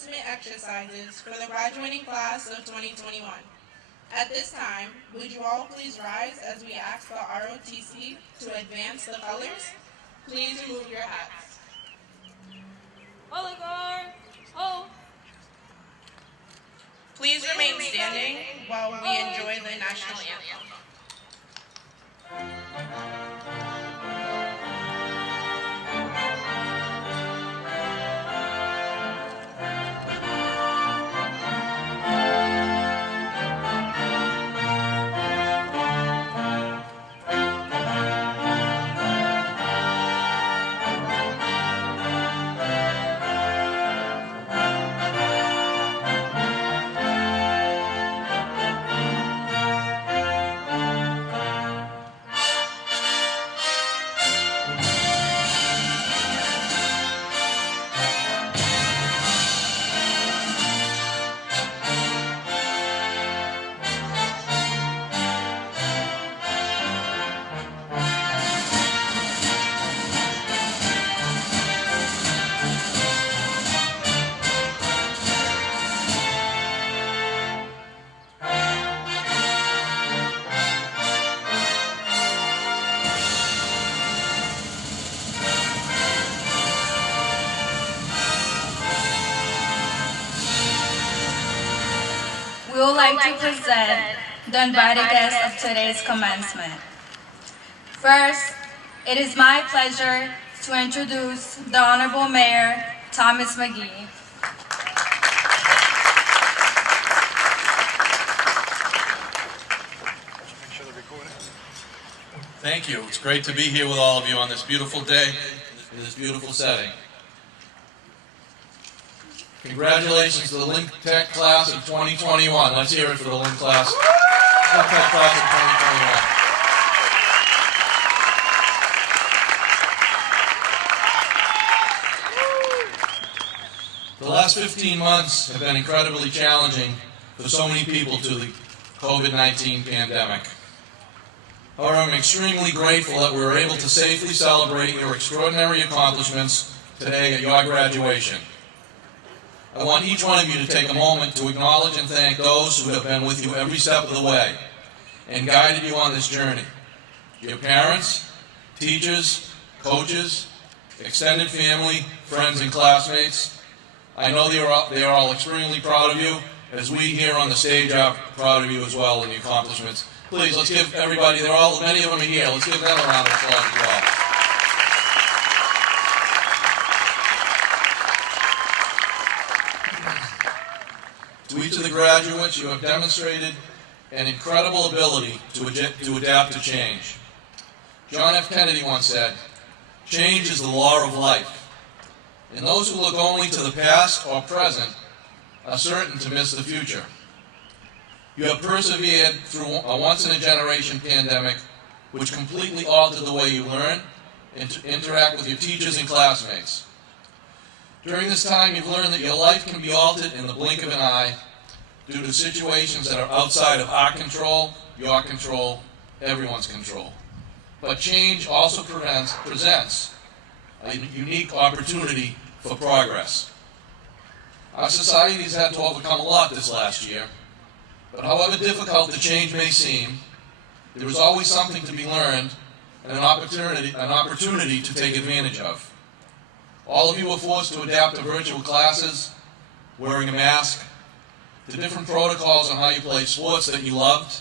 commencement exercises for the graduating class of 2021. At this time, would you all please rise as we ask the ROTC to advance the colors? Please remove your hats. Oligar! Oh! Please remain standing while we enjoy the national anthem. We would like to present the invited guests of today's commencement. First, it is my pleasure to introduce the Honorable Mayor, Thomas McGee. Thank you. It's great to be here with all of you on this beautiful day, in this beautiful setting. Congratulations to the Link Tech class of 2021. Let's hear it for the Link class. Link Tech class of 2021. The last 15 months have been incredibly challenging for so many people due to the COVID-19 pandemic. However, I'm extremely grateful that we were able to safely celebrate your extraordinary accomplishments today at your graduation. I want each one of you to take a moment to acknowledge and thank those who have been with you every step of the way and guided you on this journey. Your parents, teachers, coaches, extended family, friends, and classmates. I know they are all extremely proud of you, as we here on the stage are proud of you as well in the accomplishments. Please, let's give everybody, many of them are here, let's give them a round of applause as well. To each of the graduates, you have demonstrated an incredible ability to adapt to change. John F. Kennedy once said, "Change is the law of life, and those who look only to the past or present are certain to miss the future." You have persevered through a once-in-a-generation pandemic which completely altered the way you learn and interact with your teachers and classmates. During this time, you've learned that your life can be altered in the blink of an eye due to situations that are outside of our control, your control, everyone's control. But change also presents a unique opportunity for progress. Our society has had to overcome a lot this last year, but however difficult the change may seem, there is always something to be learned and an opportunity to take advantage of. All of you were forced to adapt to virtual classes, wearing a mask, to different protocols on how you played sports that you loved,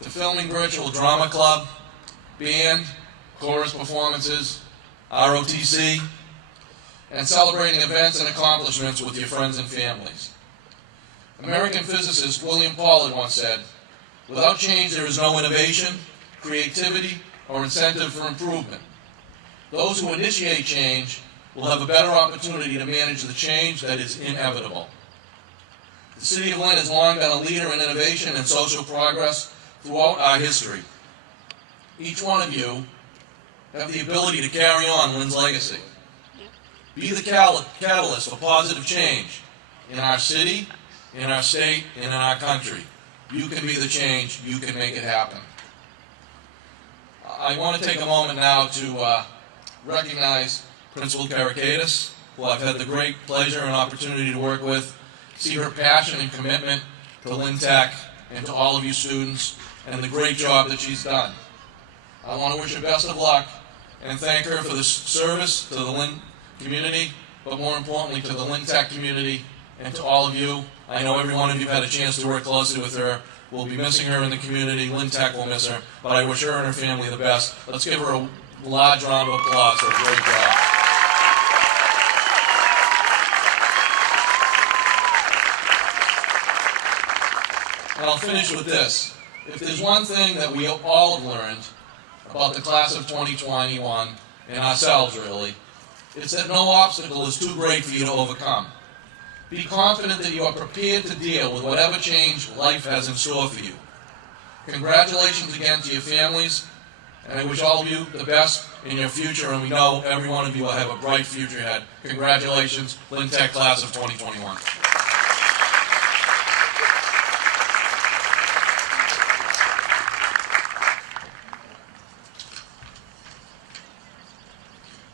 to filming virtual drama club, band, chorus performances, ROTC, and celebrating events and accomplishments with your friends and families. American physicist William Pollard once said, "Without change there is no innovation, creativity, or incentive for improvement. Those who initiate change will have a better opportunity to manage the change that is inevitable." The City of Lynn has long been a leader in innovation and social progress throughout our history. Each one of you have the ability to carry on Lynn's legacy. Be the catalyst for positive change in our city, in our state, and in our country. You can be the change. You can make it happen. I want to take a moment now to recognize Principal Karakaitis, who I've had the great pleasure and opportunity to work with, see her passion and commitment to Lynn Tech and to all of you students, and the great job that she's done. I want to wish her best of luck and thank her for the service to the Lynn community, but more importantly to the Lynn Tech community and to all of you. I know every one of you have had a chance to work closely with her. We'll be missing her in the community. Lynn Tech will miss her, but I wish her and her family the best. Let's give her a large round of applause for a great job. And I'll finish with this. If there's one thing that we all have learned about the class of 2021, and ourselves really, it's that no obstacle is too great for you to overcome. Be confident that you are prepared to deal with whatever change life has in store for you. Congratulations again to your families, and I wish all of you the best in your future, and we know every one of you will have a bright future ahead. Congratulations, Lynn Tech class of 2021.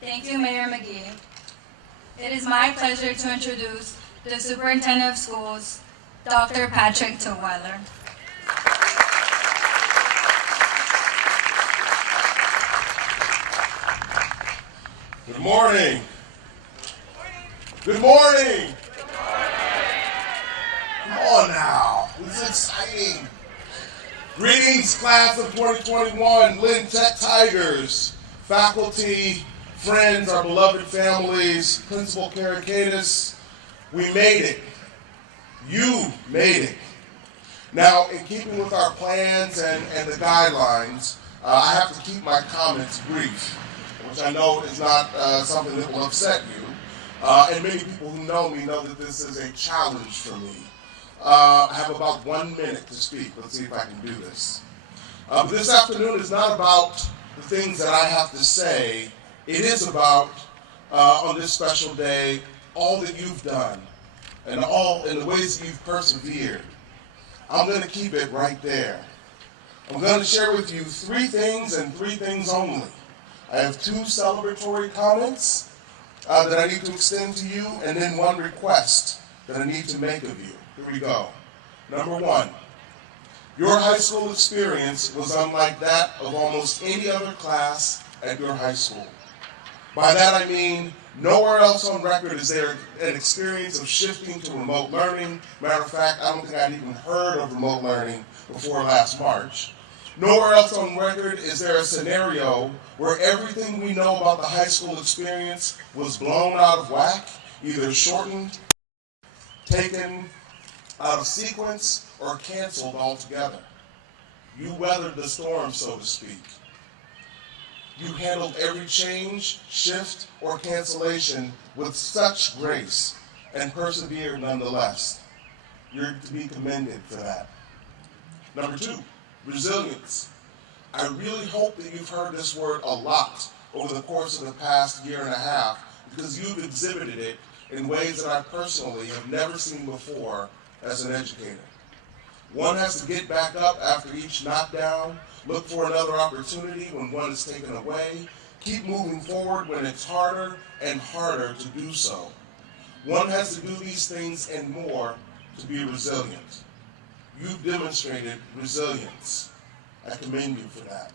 Thank you, Mayor McGee. It is my pleasure to introduce the Superintendent of Schools, Dr. Patrick Toweiler. Good morning. Good morning. Come on now. This is exciting. Greetings, class of 2021, Lynn Tech Tigers, faculty, friends, our beloved families, Principal Karakatis. We made it. You made it. Now, in keeping with our plans and the guidelines, I have to keep my comments brief, which I know is not something that will upset you. And many people who know me know that this is a challenge for me. I have about 1 minute to speak. Let's see if I can do this. This afternoon is not about the things that I have to say. It is about, on this special day, all that you've done and the ways that you've persevered. I'm going to keep it right there. I'm going to share with you 3 things and 3 things only. I have 2 celebratory comments that I need to extend to you, and then 1 request that I need to make of you. Here we go. Number 1, your high school experience was unlike that of almost any other class at your high school. By that I mean, nowhere else on record is there an experience of shifting to remote learning. Matter of fact, I don't think I'd even heard of remote learning before last March. Nowhere else on record is there a scenario where everything we know about the high school experience was blown out of whack, either shortened, taken out of sequence, or canceled altogether. You weathered the storm, so to speak. You handled every change, shift, or cancellation with such grace and persevered nonetheless. You're to be commended for that. Number 2, resilience. I really hope that you've heard this word a lot over the course of the past year and a half, because you've exhibited it in ways that I personally have never seen before as an educator. One has to get back up after each knockdown, look for another opportunity when one is taken away, keep moving forward when it's harder and harder to do so. One has to do these things and more to be resilient. You've demonstrated resilience. I commend you for that.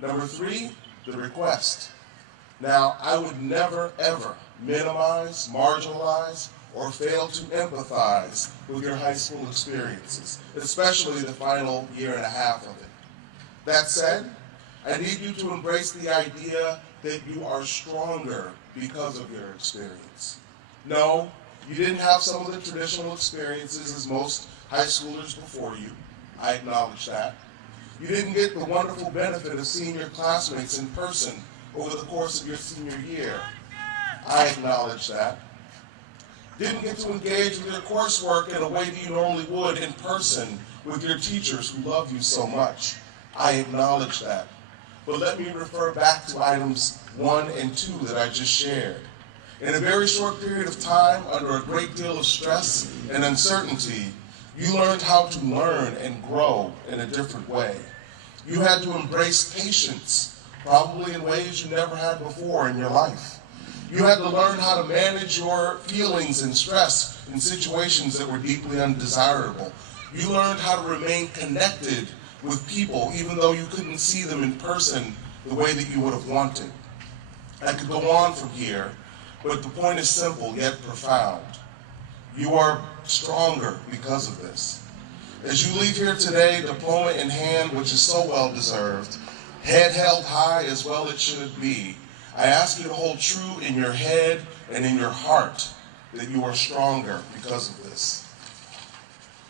Number 3, the request. Now, I would never, ever minimize, marginalize, or fail to empathize with your high school experiences, especially the final year and a half of it. That said, I need you to embrace the idea that you are stronger because of your experience. No, you didn't have some of the traditional experiences as most high schoolers before you. I acknowledge that. You didn't get the wonderful benefit of seeing your classmates in person over the course of your senior year. I acknowledge that. Didn't get to engage with your coursework in a way that you normally would in person with your teachers who love you so much. I acknowledge that. But let me refer back to items 1 and 2 that I just shared. In a very short period of time, under a great deal of stress and uncertainty, you learned how to learn and grow in a different way. You had to embrace patience, probably in ways you never had before in your life. You had to learn how to manage your feelings and stress in situations that were deeply undesirable. You learned how to remain connected with people even though you couldn't see them in person the way that you would have wanted. I could go on from here, but the point is simple yet profound. You are stronger because of this. As you leave here today, diploma in hand, which is so well deserved, head held high as well it should be, I ask you to hold true in your head and in your heart that you are stronger because of this.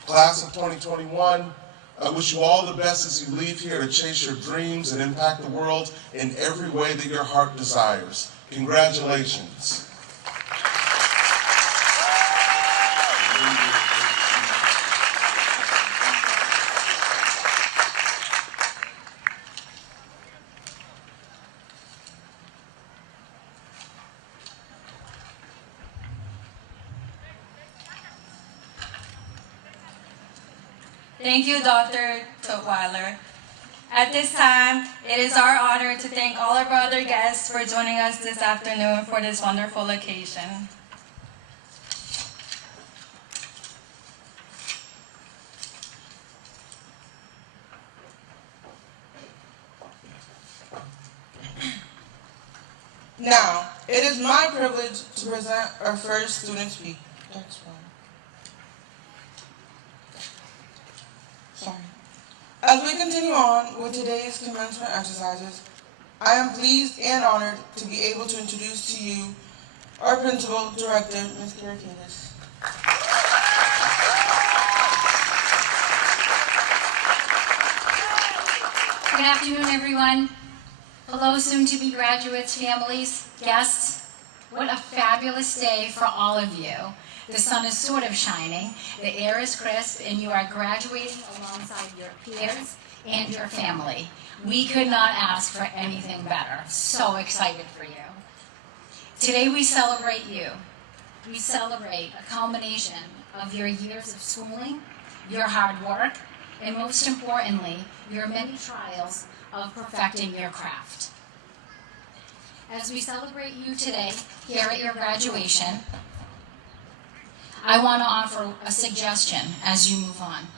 Class of 2021, I wish you all the best as you leave here to chase your dreams and impact the world in every way that your heart desires. Congratulations. Thank you, Dr. Tutwiler. At this time, it is our honor to thank all of our other guests for joining us this afternoon for this wonderful occasion. Now, it is my privilege to present our first student speaker. That's wrong. Sorry. As we continue on with today's commencement exercises, I am pleased and honored to be able to introduce to you our principal director, Ms. Karakidis. Good afternoon, everyone. Hello, soon-to-be graduates, families, guests. What a fabulous day for all of you. The sun is sort of shining, the air is crisp, and you are graduating alongside your peers and your family. We could not ask for anything better. So excited for you. Today we celebrate you. We celebrate a culmination of your years of schooling, your hard work, and most importantly, your many trials of perfecting your craft. As we celebrate you today here at your graduation, I want to offer a suggestion as you move on.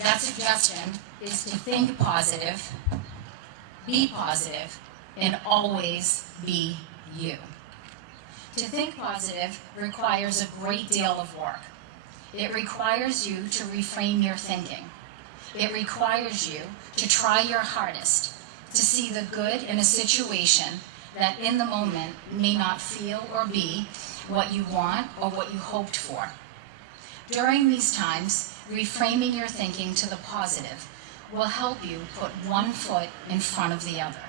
That suggestion is to think positive, and always be you. To think positive requires a great deal of work. It requires you to reframe your thinking. It requires you to try your hardest to see the good in a situation that in the moment may not feel or be what you want or what you hoped for. During these times, reframing your thinking to the positive will help you put one foot in front of the other.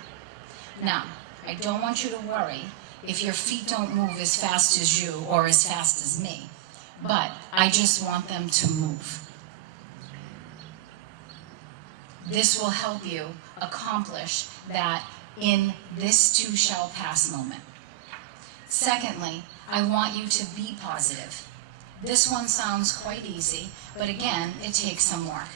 Now, I don't want you to worry if your feet don't move as fast as you or as fast as me, but I just want them to move. This will help you accomplish that in this too shall pass moment. Secondly, I want you to be positive. This one sounds quite easy, but again, it takes some work.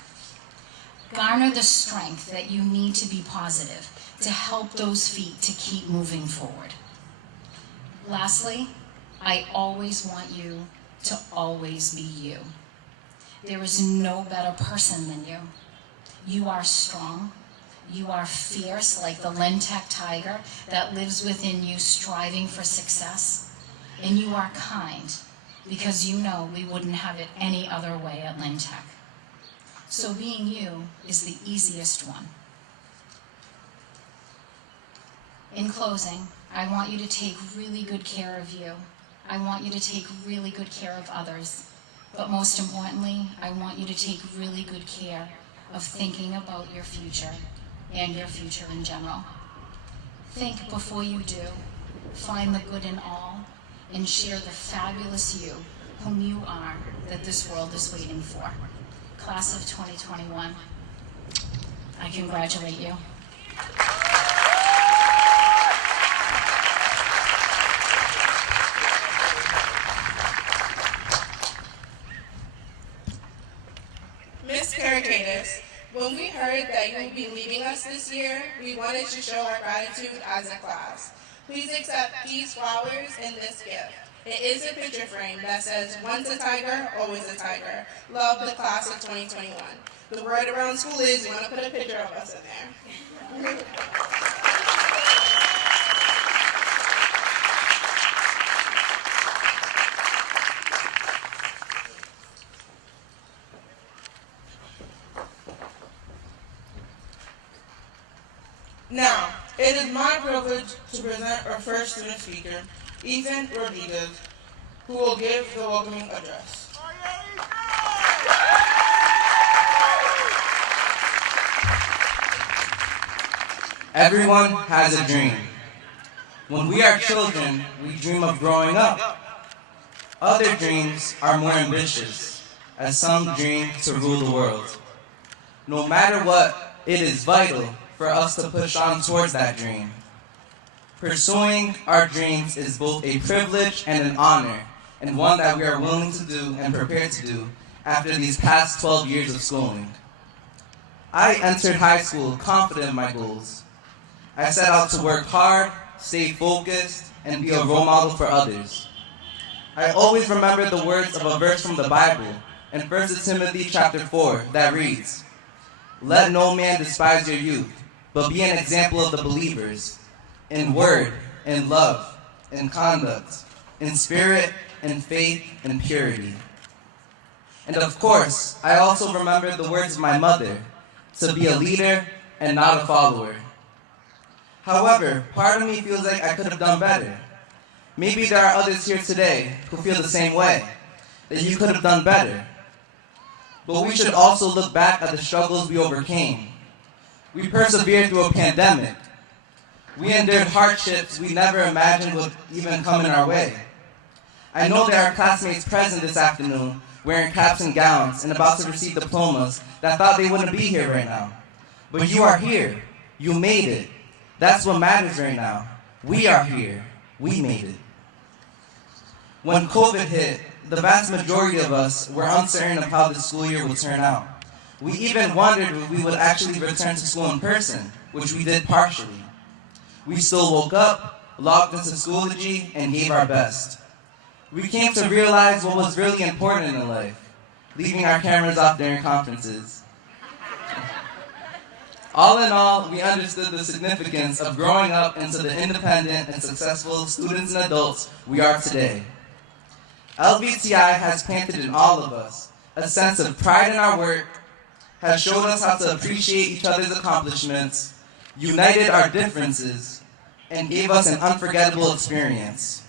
Garner the strength that you need to be positive to help those feet to keep moving forward. Lastly, I always want you to always be you. There is no better person than you. You are strong. You are fierce like the LVTI tiger that lives within you striving for success. And you are kind because you know we wouldn't have it any other way at LVTI. So being you is the easiest one. In closing, I want you to take really good care of you. I want you to take really good care of others. But most importantly, I want you to take really good care of thinking about your future and your future in general. Think before you do, find the good in all, and share the fabulous you whom you are that this world is waiting for. Class of 2021, I congratulate you. Ms. Karakidis, when we heard that you would be leaving us this year, we wanted to show our gratitude as a class. Please accept these flowers and this gift. It is a picture frame that says, "Once a tiger, always a tiger. Love the class of 2021. The word around school is you want to put a picture of us in there. Now, it is my privilege to present our first student speaker, Ethan Rodriguez, who will give the welcoming address. Everyone has a dream. When we are children, we dream of growing up. Other dreams are more ambitious, as some dream to rule the world. No matter what, it is vital for us to push on towards that dream. Pursuing our dreams is both a privilege and an honor, and one that we are willing to do and prepared to do after these past 12 years of schooling. I entered high school confident in my goals. I set out to work hard, stay focused, and be a role model for others. I always remember the words of a verse from the Bible in 1 Timothy chapter 4 that reads, "Let no man despise your youth, but be an example of the believers, in word, in love, in conduct, in spirit, in faith, in purity." And of course, I also remember the words of my mother, to be a leader and not a follower. However, part of me feels like I could have done better. Maybe there are others here today who feel the same way, that you could have done better. But we should also look back at the struggles we overcame. We persevered through a pandemic. We endured hardships we never imagined would even come in our way. I know there are classmates present this afternoon wearing caps and gowns and about to receive diplomas that thought they wouldn't be here right now. But you are here. You made it. That's what matters right now. We are here. We made it. When COVID hit, the vast majority of us were uncertain of how the school year would turn out. We even wondered if we would actually return to school in person, which we did partially. We still woke up, logged into Schoology, and gave our best. We came to realize what was really important in life, leaving our cameras off during conferences. All in all, we understood the significance of growing up into the independent and successful students and adults we are today. LVTI has planted in all of us a sense of pride in our work, has showed us how to appreciate each other's accomplishments, united our differences, and gave us an unforgettable experience.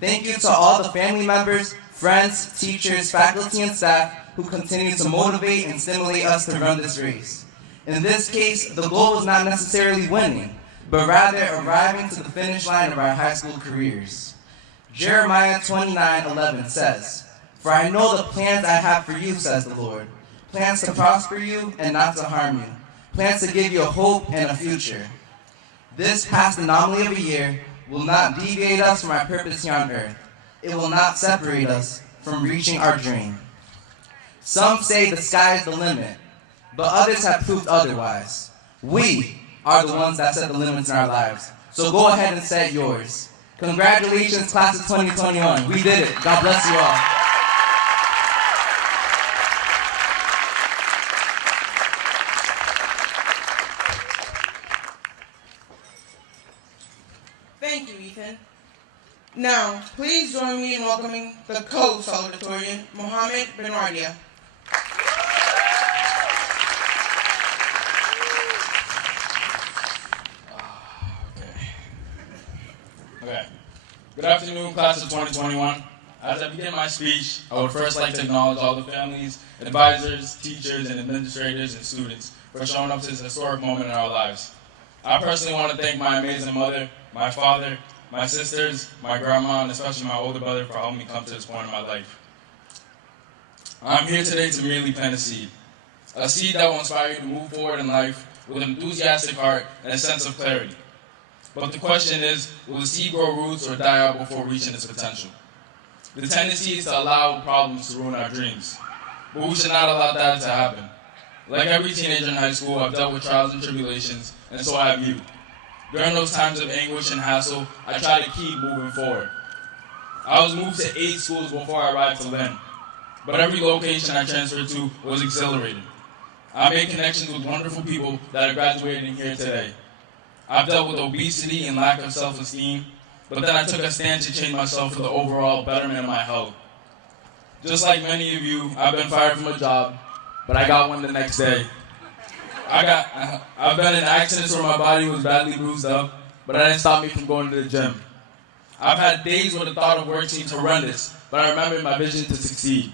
Thank you to all the family members, friends, teachers, faculty, and staff who continue to motivate and stimulate us to run this race. In this case, the goal was not necessarily winning, but rather arriving to the finish line of our high school careers. Jeremiah 29:11 says, "For I know the plans I have for you, says the Lord, plans to prosper you and not to harm you, plans to give you a hope and a future." This past anomaly of a year will not deviate us from our purpose here on earth. It will not separate us from reaching our dream. Some say the sky is the limit, but others have proved otherwise. We are the ones that set the limits in our lives. So go ahead and set yours. Congratulations, class of 2021. We did it. God bless you all. Thank you, Ethan. Now, please join me in welcoming the co-salutatorian, Mohammed bin Radia. Okay. Good afternoon, class of 2021. As I begin my speech, I would first like to acknowledge all the families, advisors, teachers, and administrators and students for showing up to this historic moment in our lives. I personally want to thank my amazing mother, my father, my sisters, my grandma, and especially my older brother for helping me come to this point in my life. I'm here today to merely plant a seed that will inspire you to move forward in life with an enthusiastic heart and a sense of clarity. But the question is, will the seed grow roots or die out before reaching its potential? The tendency is to allow problems to ruin our dreams, but we should not allow that to happen. Like every teenager in high school, I've dealt with trials and tribulations, and so have you. During those times of anguish and hassle, I tried to keep moving forward. I was moved to 8 schools before I arrived to Lynn, but every location I transferred to was exhilarating. I made connections with wonderful people that are graduating here today. I've dealt with obesity and lack of self-esteem, but then I took a stand to change myself for the overall betterment of my health. Just like many of you, I've been fired from a job, but I got one the next day. I've been in accidents where my body was badly bruised up, but that didn't stop me from going to the gym. I've had days where the thought of work seemed horrendous, but I remembered my vision to succeed.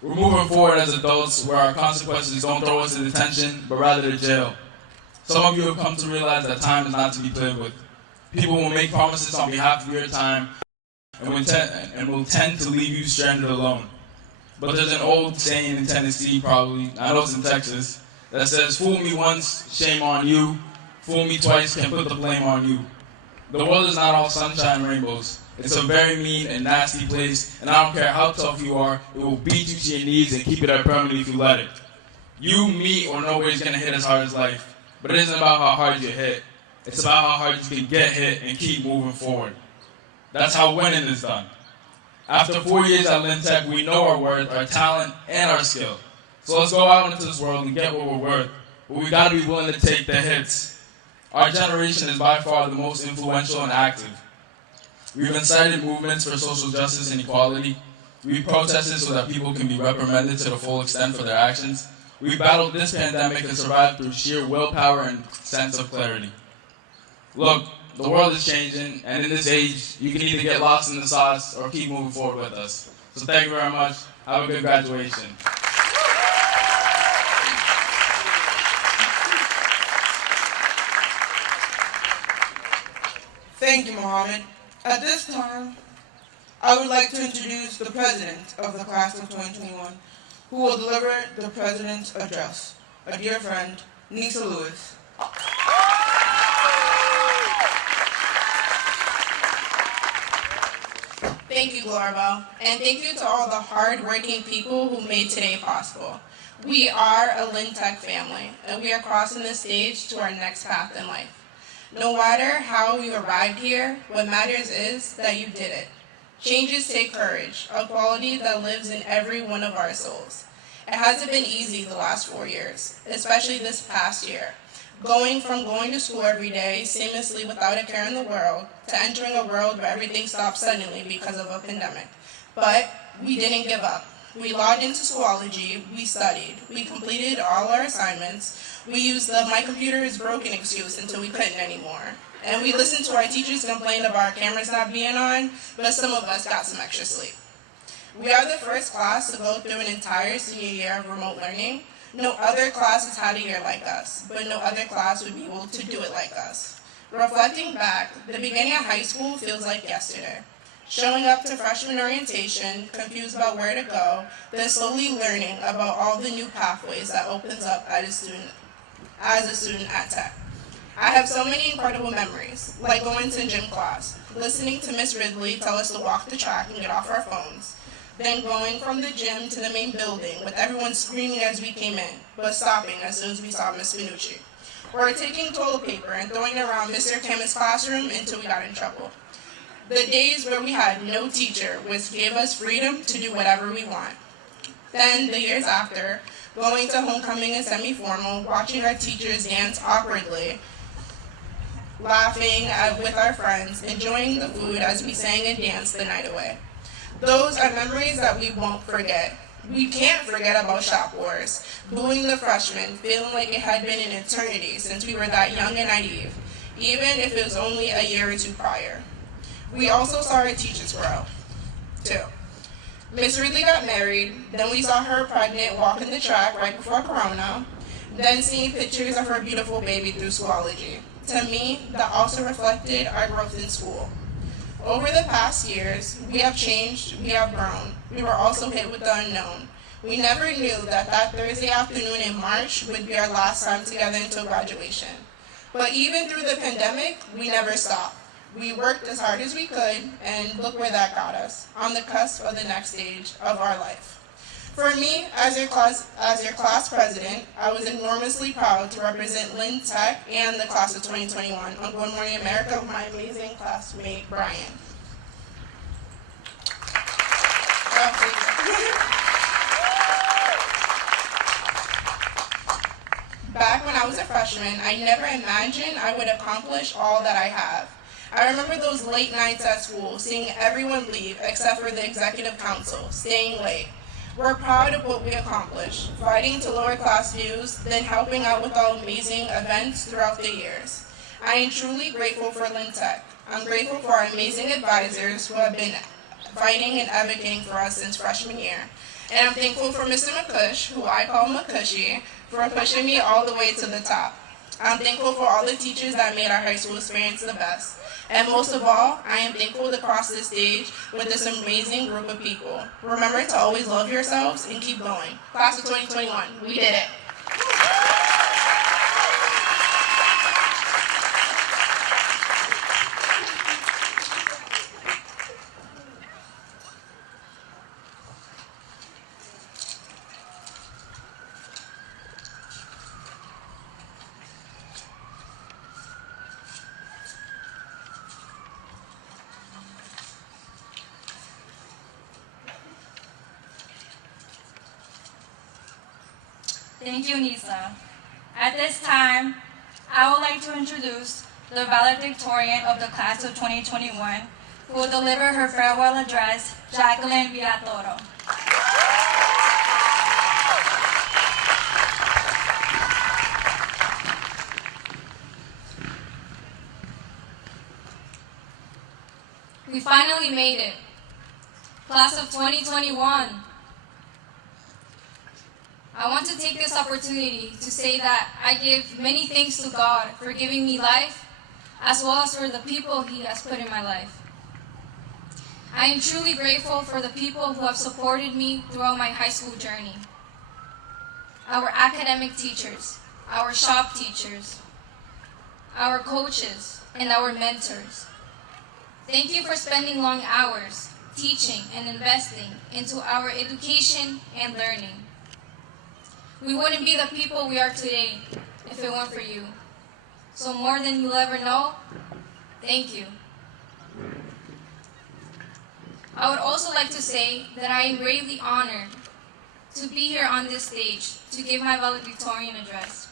We're moving forward as adults where our consequences don't throw us to detention, but rather to jail. Some of you have come to realize that time is not to be played with. People will make promises on behalf of your time and will tend to leave you stranded alone. But there's an old saying in Tennessee, probably, I know it's in Texas, that says, fool me once, shame on you. Fool me twice, can put the blame on you. The world is not all sunshine and rainbows. It's a very mean and nasty place, and I don't care how tough you are, it will beat you to your knees and keep you there permanently if you let it. You, me, or nobody's going to hit as hard as life. But it isn't about how hard you hit. It's about how hard you can get hit and keep moving forward. That's how winning is done. After 4 years at Lynn Tech, we know our worth, our talent, and our skill. So let's go out into this world and get what we're worth. But we got to be willing to take the hits. Our generation is by far the most influential and active. We've incited movements for social justice and equality. We've protested so that people can be reprimanded to the full extent for their actions. We've battled this pandemic and survived through sheer willpower and sense of clarity. Look, the world is changing, and in this age, you can either get lost in the sauce or keep moving forward with us. So thank you very much. Have a good graduation. Thank you, Mohammed. At this time, I would like to introduce the president of the class of 2021, who will deliver the president's address, a dear friend, Nisa Lewis. Thank you, Glorabelle, and thank you to all the hard-working people who made today possible. We are a Lynn Tech family, and we are crossing the stage to our next path in life. No matter how you arrived here, what matters is that you did it. Changes take courage, a quality that lives in every one of our souls. It hasn't been easy the last 4 years, especially this past year. Going from going to school every day seamlessly without a care in the world to entering a world where everything stopped suddenly because of a pandemic. But we didn't give up. We logged into Schoology, we studied, we completed all our assignments, we used the "my computer is broken" excuse until we couldn't anymore. And we listened to our teachers complain about our cameras not being on, but some of us got some extra sleep. We are the first class to go through an entire senior year of remote learning. No other class has had a year like us, but no other class would be able to do it like us. Reflecting back, the beginning of high school feels like yesterday. Showing up to freshman orientation, confused about where to go, then slowly learning about all the new pathways that opens up as a student at Tech. I have so many incredible memories, like going to gym class, listening to Miss Ridley tell us to walk the track and get off our phones, then going from the gym to the main building with everyone screaming as we came in, but stopping as soon as we saw Miss Minucci, or taking toilet paper and throwing it around Mr. Kamen's classroom until we got in trouble. The days where we had no teacher, which gave us freedom to do whatever we want. Then, the years after, going to homecoming and semi-formal, watching our teachers dance awkwardly, laughing with our friends, enjoying the food as we sang and danced the night away. Those are memories that we won't forget. We can't forget about shop wars, booing the freshmen, feeling like it had been an eternity since we were that young and naive, even if it was only a year or two prior. We also saw our teachers grow, too. Miss Ridley got married, then we saw her pregnant walking the track right before Corona, then seeing pictures of her beautiful baby through Schoology. To me, that also reflected our growth in school. Over the past years, we have changed, we have grown. We were also hit with the unknown. We never knew that Thursday afternoon in March would be our last time together until graduation. But even through the pandemic, we never stopped. We worked as hard as we could, and look where that got us, on the cusp of the next stage of our life. For me, as your class president, I was enormously proud to represent Lynn Tech and the class of 2021 on Good Morning America with my amazing classmate, Brian. Back when I was a freshman, I never imagined I would accomplish all that I have. I remember those late nights at school, seeing everyone leave except for the executive council, staying late. We're proud of what we accomplished, fighting to lower class dues, then helping out with all amazing events throughout the years. I am truly grateful for Lynn Tech. I'm grateful for our amazing advisors who have been fighting and advocating for us since freshman year. And I'm thankful for Mr. McCush, who I call McCushy, for pushing me all the way to the top. I'm thankful for all the teachers that made our high school experience the best. And most of all, I am thankful to cross this stage with this amazing group of people. Remember to always love yourselves and keep going. Class of 2021, we did it. Thank you, Nisa. At this time, I would like to introduce the valedictorian of the class of 2021, who will deliver her farewell address, Jacqueline Villatoro. We finally made it. Class of 2021. I want to take this opportunity to say that I give many thanks to God for giving me life, as well as for the people He has put in my life. I am truly grateful for the people who have supported me throughout my high school journey. Our academic teachers, our shop teachers, our coaches, and our mentors. Thank you for spending long hours teaching and investing into our education and learning. We wouldn't be the people we are today if it weren't for you. So more than you'll ever know, thank you. I would also like to say that I am greatly honored to be here on this stage to give my valedictorian address.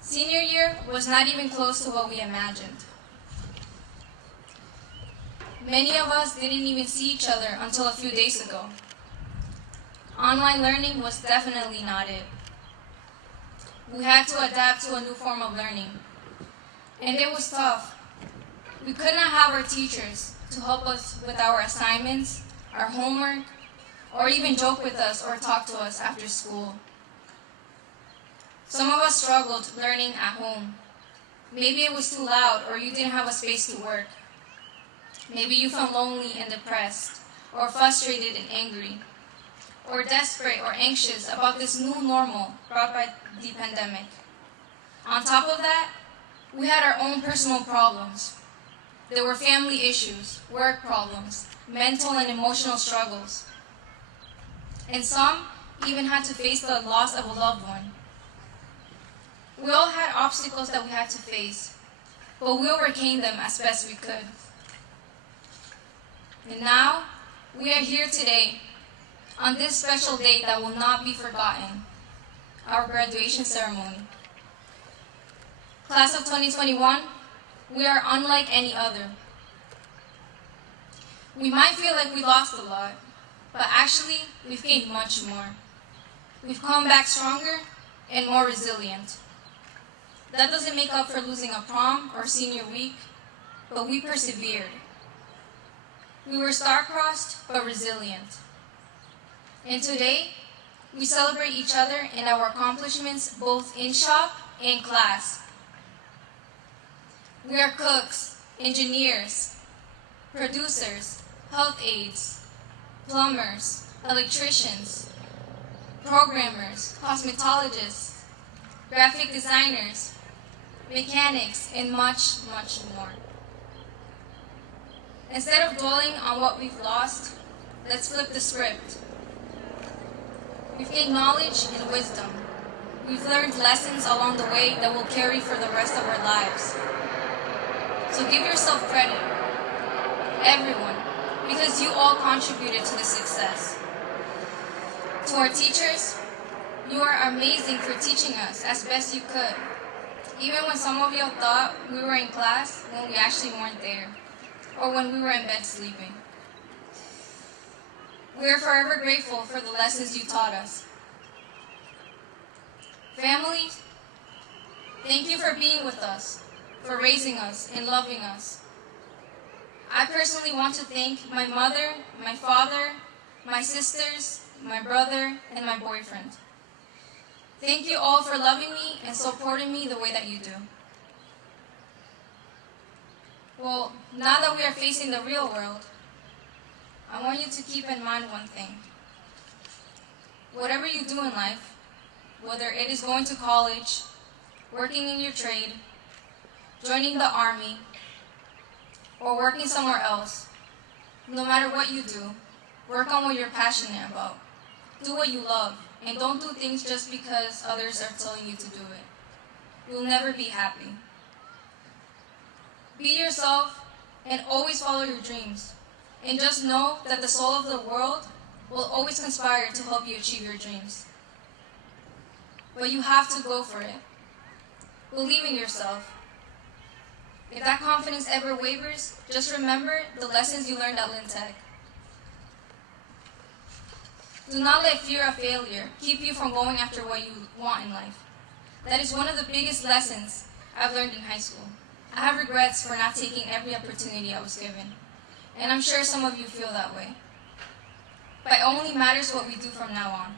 Senior year was not even close to what we imagined. Many of us didn't even see each other until a few days ago. Online learning was definitely not it. We had to adapt to a new form of learning. And it was tough. We could not have our teachers to help us with our assignments, our homework, or even joke with us or talk to us after school. Some of us struggled learning at home. Maybe it was too loud or you didn't have a space to work. Maybe you felt lonely and depressed, or frustrated and angry, or desperate or anxious about this new normal brought by the pandemic. On top of that, we had our own personal problems. There were family issues, work problems, mental and emotional struggles. And some even had to face the loss of a loved one. We all had obstacles that we had to face, but we overcame them as best we could. And now, we are here today, on this special date that will not be forgotten, our graduation ceremony. Class of 2021, we are unlike any other. We might feel like we lost a lot, but actually, we've gained much more. We've come back stronger and more resilient. That doesn't make up for losing a prom or senior week, but we persevered. We were star-crossed, but resilient. And today, we celebrate each other and our accomplishments both in shop and class. We are cooks, engineers, producers, health aides, plumbers, electricians, programmers, cosmetologists, graphic designers, mechanics, and much, much more. Instead of dwelling on what we've lost, let's flip the script. We've gained knowledge and wisdom. We've learned lessons along the way that will carry for the rest of our lives. So give yourself credit, everyone, because you all contributed to this success. To our teachers, you are amazing for teaching us as best you could, even when some of you thought we were in class when we actually weren't there, or when we were in bed sleeping. We are forever grateful for the lessons you taught us. Family, thank you for being with us, for raising us and loving us. I personally want to thank my mother, my father, my sisters, my brother, and my boyfriend. Thank you all for loving me and supporting me the way that you do. Well, now that we are facing the real world, I want you to keep in mind one thing. Whatever you do in life, whether it is going to college, working in your trade, joining the army, or working somewhere else, no matter what you do, work on what you're passionate about. Do what you love, and don't do things just because others are telling you to do it. You'll never be happy. Be yourself and always follow your dreams. And just know that the soul of the world will always conspire to help you achieve your dreams. But you have to go for it. Believe in yourself. If that confidence ever wavers, just remember the lessons you learned at LVTI. Do not let fear of failure keep you from going after what you want in life. That is one of the biggest lessons I've learned in high school. I have regrets for not taking every opportunity I was given. And I'm sure some of you feel that way. But it only matters what we do from now on.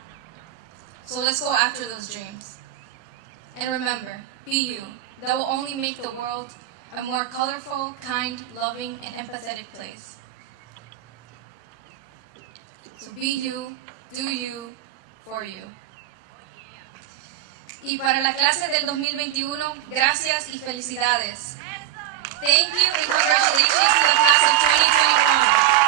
So let's go after those dreams. And remember, be you. That will only make the world a more colorful, kind, loving, and empathetic place. So be you, do you, for you. Y para la clase del 2021, gracias y felicidades. Thank you and congratulations to the class of 2021.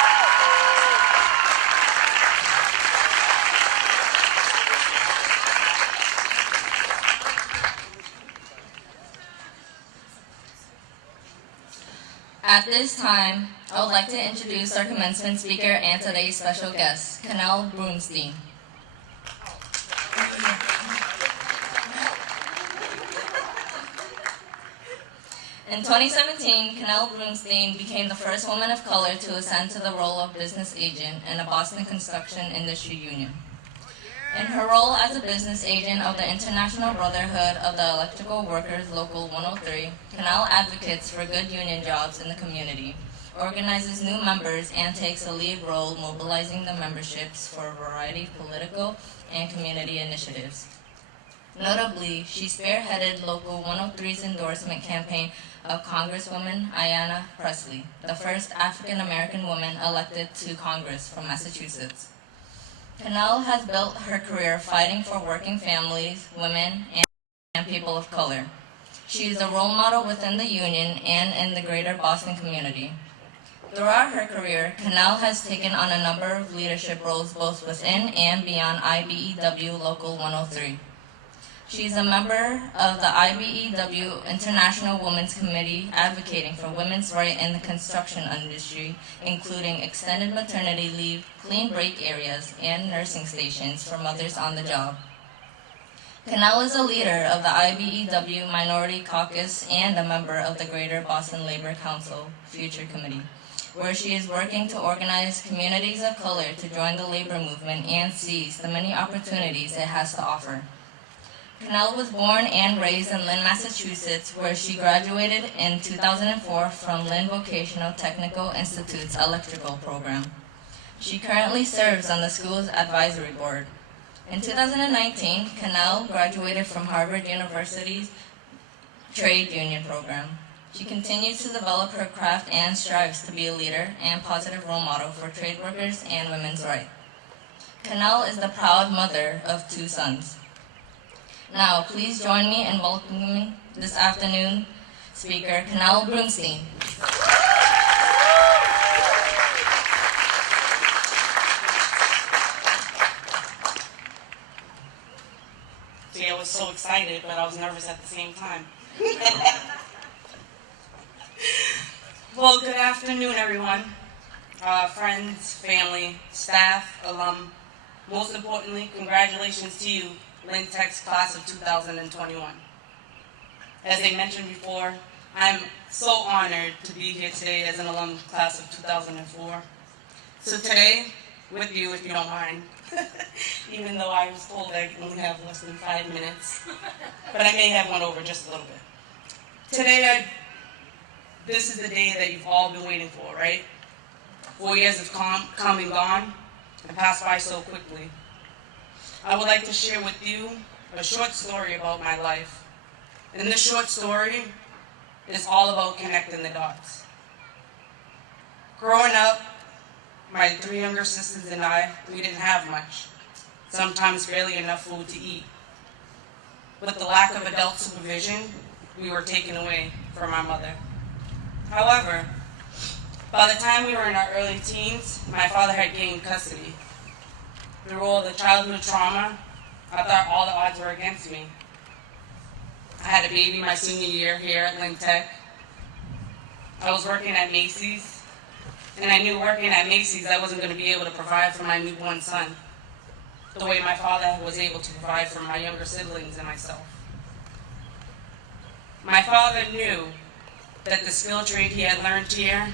At this time, I would like to introduce our commencement speaker and today's special guest, Canal Broomstein. In 2017, Canal Broomstein became the first woman of color to ascend to the role of business agent in the Boston Construction Industry Union. In her role as a business agent of the International Brotherhood of the Electrical Workers Local 103, Canal advocates for good union jobs in the community, organizes new members, and takes a lead role mobilizing the memberships for a variety of political and community initiatives. Notably, she spearheaded Local 103's endorsement campaign of Congresswoman Ayanna Pressley, the first African-American woman elected to Congress from Massachusetts. Canal has built her career fighting for working families, women, and people of color. She is a role model within the union and in the greater Boston community. Throughout her career, Canal has taken on a number of leadership roles both within and beyond IBEW Local 103. She is a member of the IBEW International Women's Committee advocating for women's rights in the construction industry, including extended maternity leave, clean break areas, and nursing stations for mothers on the job. Canal is a leader of the IBEW Minority Caucus and a member of the Greater Boston Labor Council Future Committee, where she is working to organize communities of color to join the labor movement and seize the many opportunities it has to offer. Canal was born and raised in Lynn, Massachusetts, where she graduated in 2004 from Lynn Vocational Technical Institute's electrical program. She currently serves on the school's advisory board. In 2019, Canal graduated from Harvard University's trade union program. She continues to develop her craft and strives to be a leader and positive role model for trade workers and women's rights. Canal is the proud mother of 2 sons. Now, please join me in welcoming this afternoon speaker, Canal Broomstein. See, I was so excited, but I was nervous at the same time. Well, good afternoon, everyone. Friends, family, staff, alum. Most importantly, congratulations to you, Lynn Tech's class of 2021. As they mentioned before, I'm so honored to be here today as an alum class of 2004. So today, with you, if you don't mind, even though I was told I only have less than 5 minutes, but I may have one over just a little bit. Today, this is the day that you've all been waiting for, right? 4 years have come and gone and passed by so quickly. I would like to share with you a short story about my life. And this short story is all about connecting the dots. Growing up, my 3 younger sisters and I, we didn't have much, sometimes barely enough food to eat. With the lack of adult supervision, we were taken away from our mother. However, by the time we were in our early teens, my father had gained custody. Through all the childhood trauma, I thought all the odds were against me. I had a baby my senior year here at Lynn Tech. I was working at Macy's, and I knew working at Macy's I wasn't going to be able to provide for my newborn son the way my father was able to provide for my younger siblings and myself. My father knew that the skill trade he had learned here,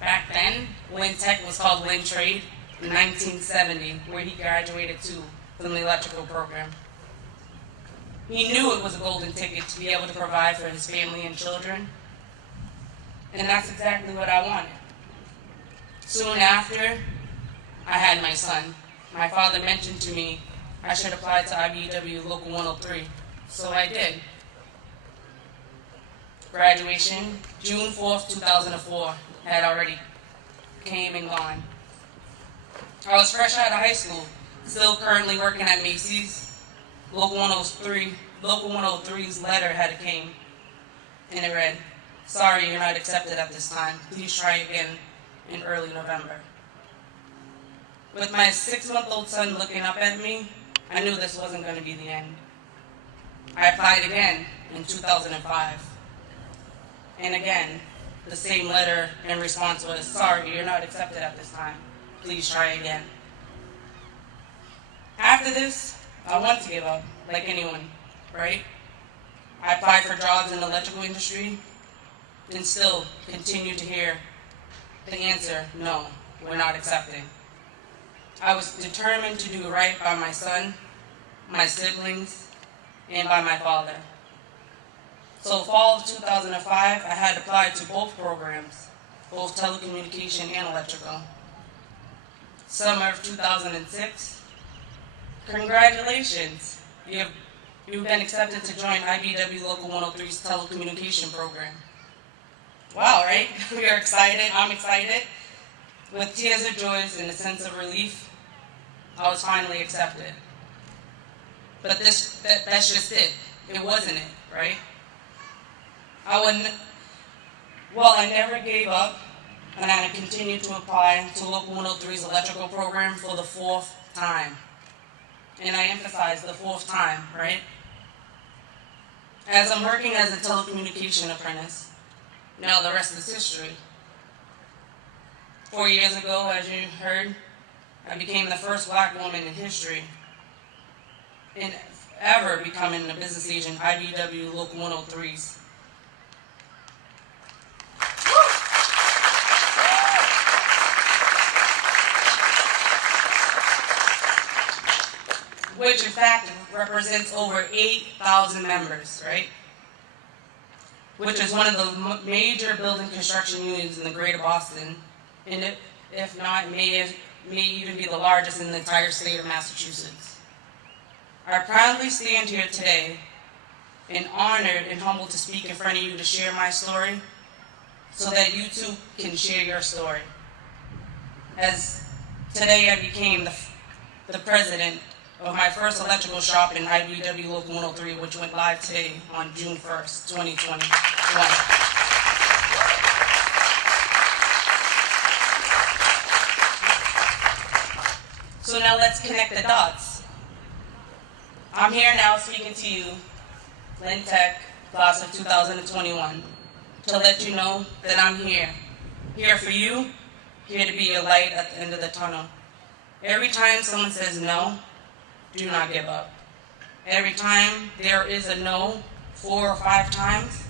back then, Lynn Tech was called Lynn Trade, in 1970, where he graduated too from the electrical program. He knew it was a golden ticket to be able to provide for his family and children, and that's exactly what I wanted. Soon after, I had my son. My father mentioned to me I should apply to IBEW Local 103, so I did. Graduation, June 4th, 2004, had already came and gone. I was fresh out of high school, still currently working at Macy's. Local 103's letter had came, and it read, "Sorry, you're not accepted at this time. Please try again in early November." With my 6-month-old son looking up at me, I knew this wasn't going to be the end. I applied again in 2005. And again, the same letter in response was, "Sorry, you're not accepted at this time. Please try again." After this, I wanted to give up, like anyone, right? I applied for jobs in the electrical industry and still continue to hear the answer, "No, we're not accepting." I was determined to do right by my son, my siblings, and by my father. So fall of 2005, I had applied to both programs, both telecommunication and electrical. Summer of 2006, congratulations, you've been accepted to join IBEW Local 103's telecommunication program. Wow, right? We are excited, I'm excited. With tears of joy and a sense of relief, I was finally accepted. But that's just it. It wasn't it, right? I never gave up, and I continued to apply to Local 103's electrical program for the 4th time. And I emphasize the 4th time, right? As I'm working as a telecommunication apprentice, now the rest is history. 4 years ago, as you heard, I became the first Black woman in history in ever becoming a business agent IBEW Local 103's. Which in fact represents over 8,000 members, right? Which is one of the major building construction unions in the greater Boston, and if not, may even be the largest in the entire state of Massachusetts. I proudly stand here today and honored and humbled to speak in front of you to share my story so that you too can share your story. As today I became the president of my first electrical shop in IBW Local 103, which went live today on June 1st, 2021. So now let's connect the dots. I'm here now speaking to you, Lynn Tech, class of 2021, to let you know that I'm here. Here for you, here to be your light at the end of the tunnel. Every time someone says no, do not give up. Every time there is a no 4 or 5 times,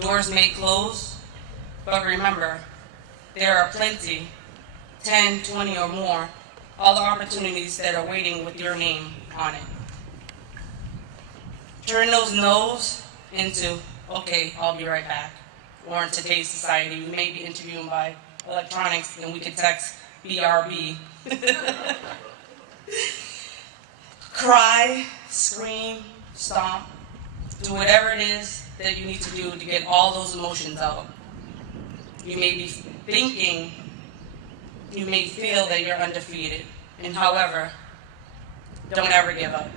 doors may close, but remember, there are plenty, 10, 20 or more, other opportunities that are waiting with your name on it. Turn those no's into, okay, I'll be right back. Or in today's society, we may be interviewing by electronics and we can text BRB. Cry, scream, stomp, do whatever it is that you need to do to get all those emotions out. You may be thinking, you may feel that you're undefeated, and however, don't ever give up.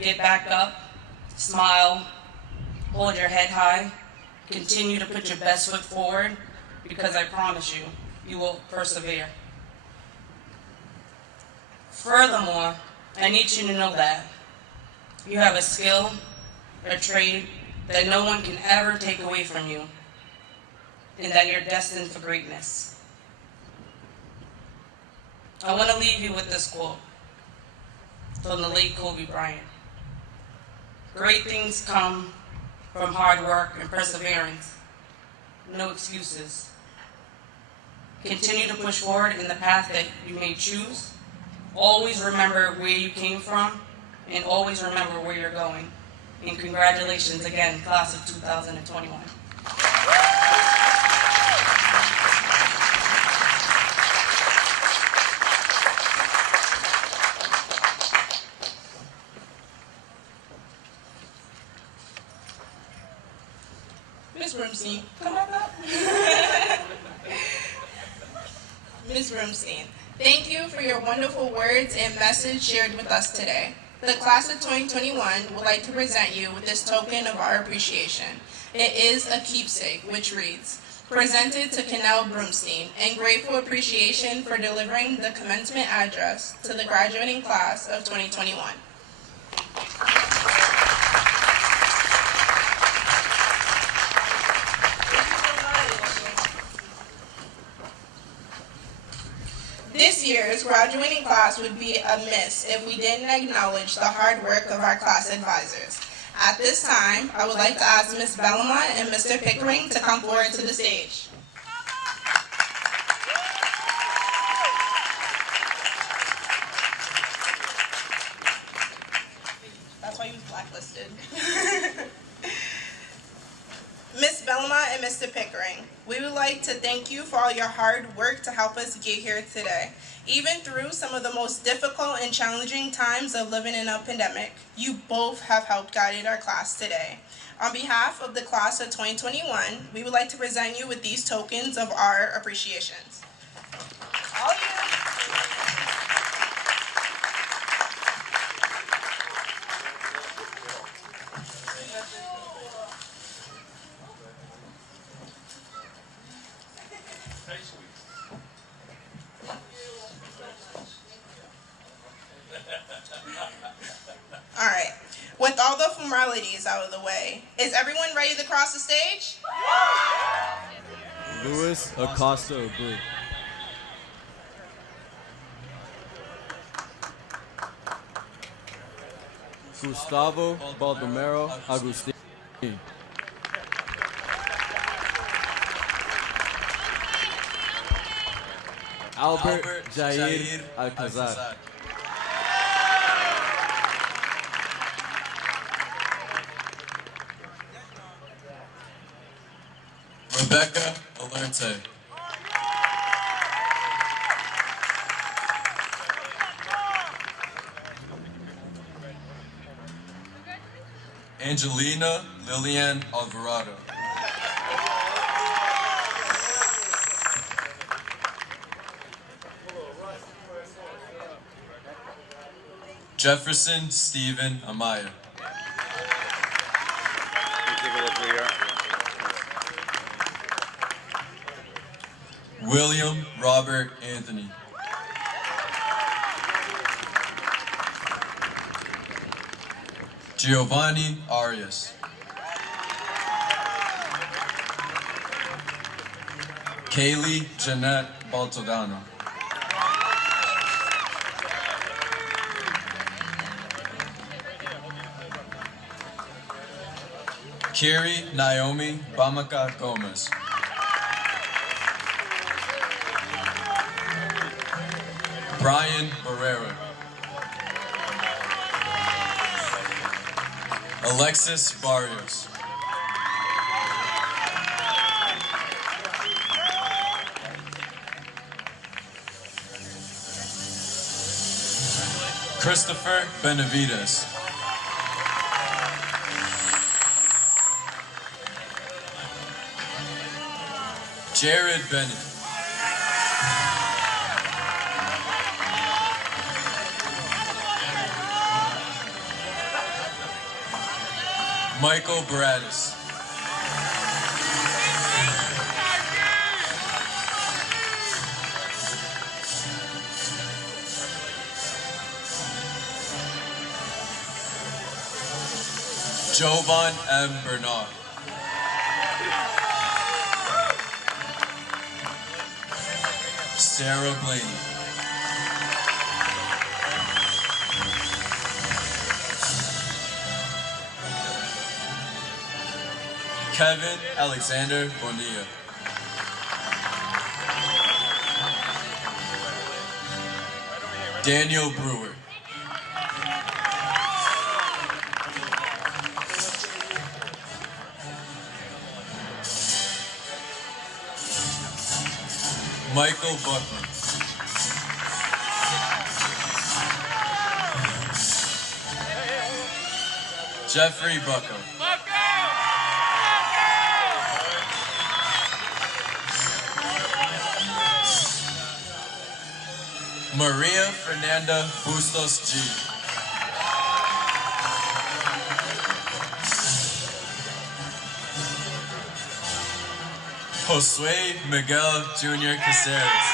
Get back up, smile, hold your head high, continue to put your best foot forward, because I promise you, you will persevere. Furthermore, I need you to know that you have a skill, a trade that no one can ever take away from you, and that you're destined for greatness. I want to leave you with this quote from the late Kobe Bryant. Great things come from hard work and perseverance. No excuses. Continue to push forward in the path that you may choose. Always remember where you came from, and always remember where you're going. And congratulations again, class of 2021. Ms. Brimstein, come on up. Ms. Brimstein, thank you for your wonderful words and message shared with us today. The class of 2021 would like to present you with this token of our appreciation. It is a keepsake, which reads, presented to Canal Broomstein, in grateful appreciation for delivering the commencement address to the graduating class of 2021. This year's graduating class would be amiss if we didn't acknowledge the hard work of our class advisors. At this time, I would like to ask Ms. Bellamont and Mr. Pickering to come forward to the stage. That's why he was blacklisted. Ms. Bellamont and Mr. Pickering, we would like to thank you for all your hard work to help us get here today. Even through some of the most difficult and challenging times of living in a pandemic, you both have helped guide our class today. On behalf of the class of 2021, we would like to present you with these tokens of our appreciations. All you. All right. With all the formalities out of the way, is everyone ready to cross the stage? Luis Acosta Abreu. Gustavo Baldomero Agustin. Albert Jair Alcazar. Rebecca Alerte. Angelina Lillian Alvarado. Jefferson Stephen Amaya. William Robert Anthony. Giovanni Arias. Kaylee Jeanette Baltodano. Carrie Naomi Bamaka Gomez. Brian Barrera. Alexis Barrios. Christopher Benavides. Jared Bennett. Michael Baradas. Jovan M. Bernard. Sarah Blaney. Kevin Alexander Bonilla. Daniel Brewer. Michael Buckman. Jeffrey Bucko. Maria Fernanda Bustos G. Josue Miguel Jr. Caceres.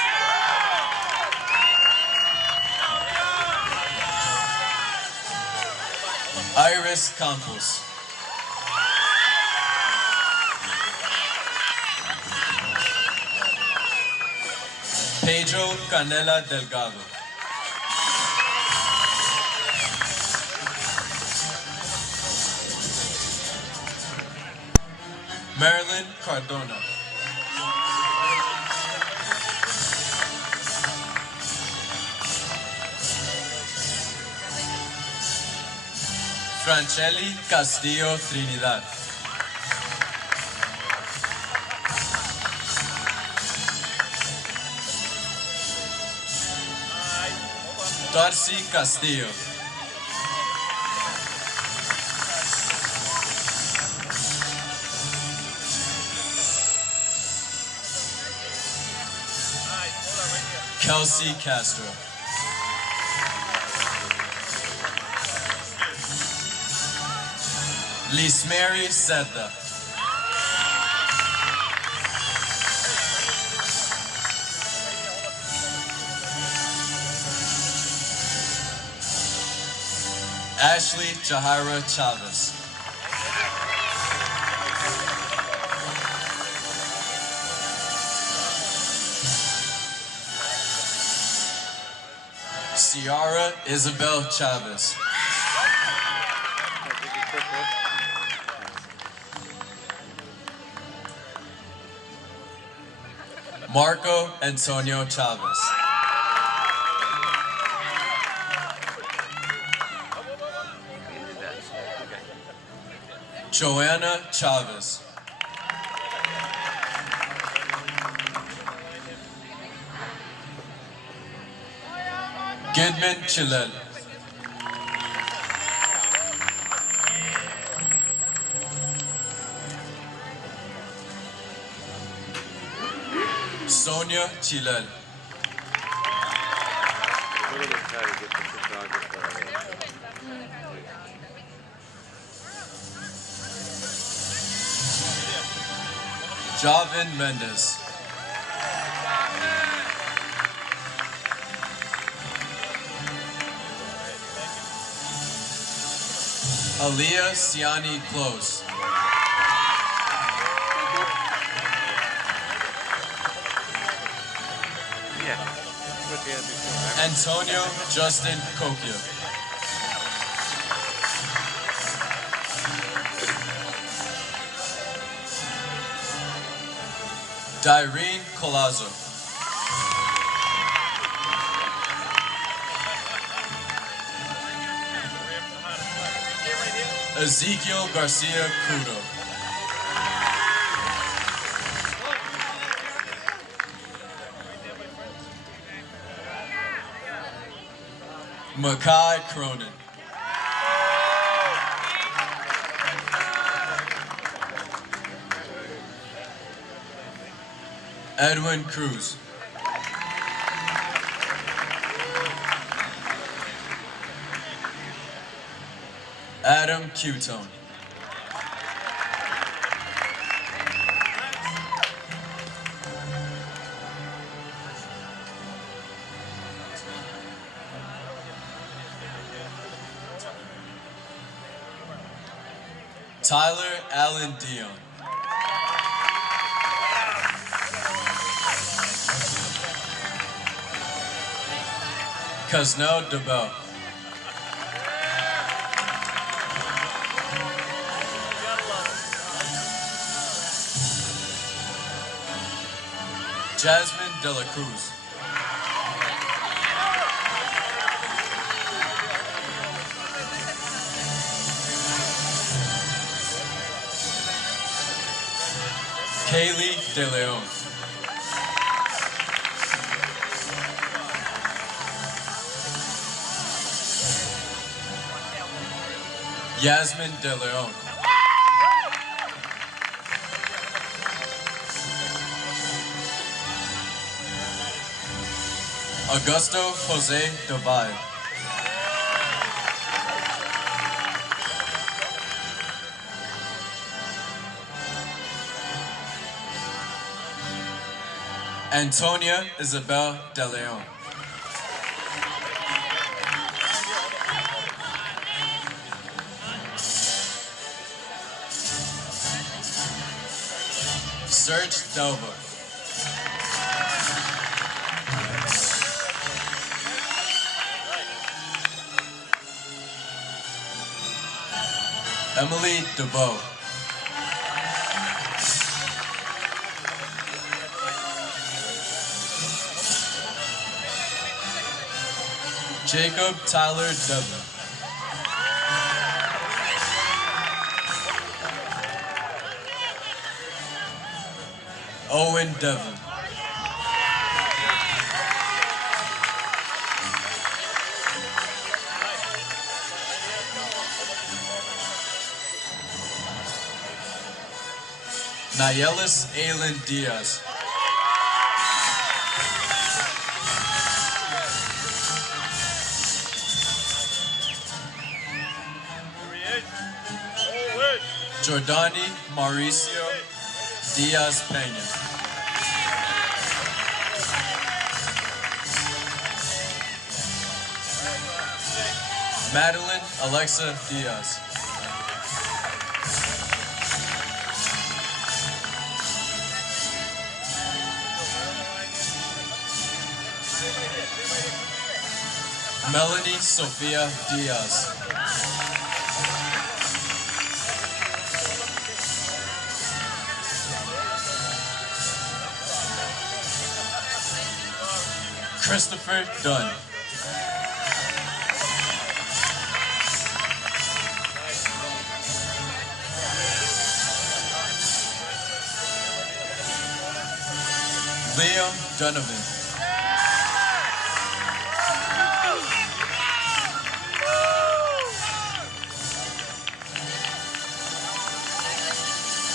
Iris Campos. Pedro Canela Delgado. Marilyn Cardona. Franchelli Castillo Trinidad. Darcy Castillo. Kelsey Castro. Lismary Sedda. Ashley Jahira Chavez. Ciara Isabel Chavez. Marco Antonio Chavez. Joanna Chavez. Gidman Chilel. Sonia Chilel. Javin Mendes. Aliyah Siani Close. Antonio Justin Kokia. Dyrene Colazo. Ezekiel Garcia Crudo. Makai Cronin. Edwin Cruz. Adam Cutone. Tyler Allen Dion. Cosno DeBell. Jasmine De La Cruz. Kaylee De Leon. Yasmin De Leon. Augusto Jose Davide. Antonia Isabel De Leon. Serge Delva. Emily DeBow. Jacob Tyler Devlin. Owen Devlin. Nayelis Aylin Diaz. Jordani Mauricio Diaz Peña. Madeline Alexa Diaz. Melanie Sophia Diaz. Christopher Dunn. Liam Donovan.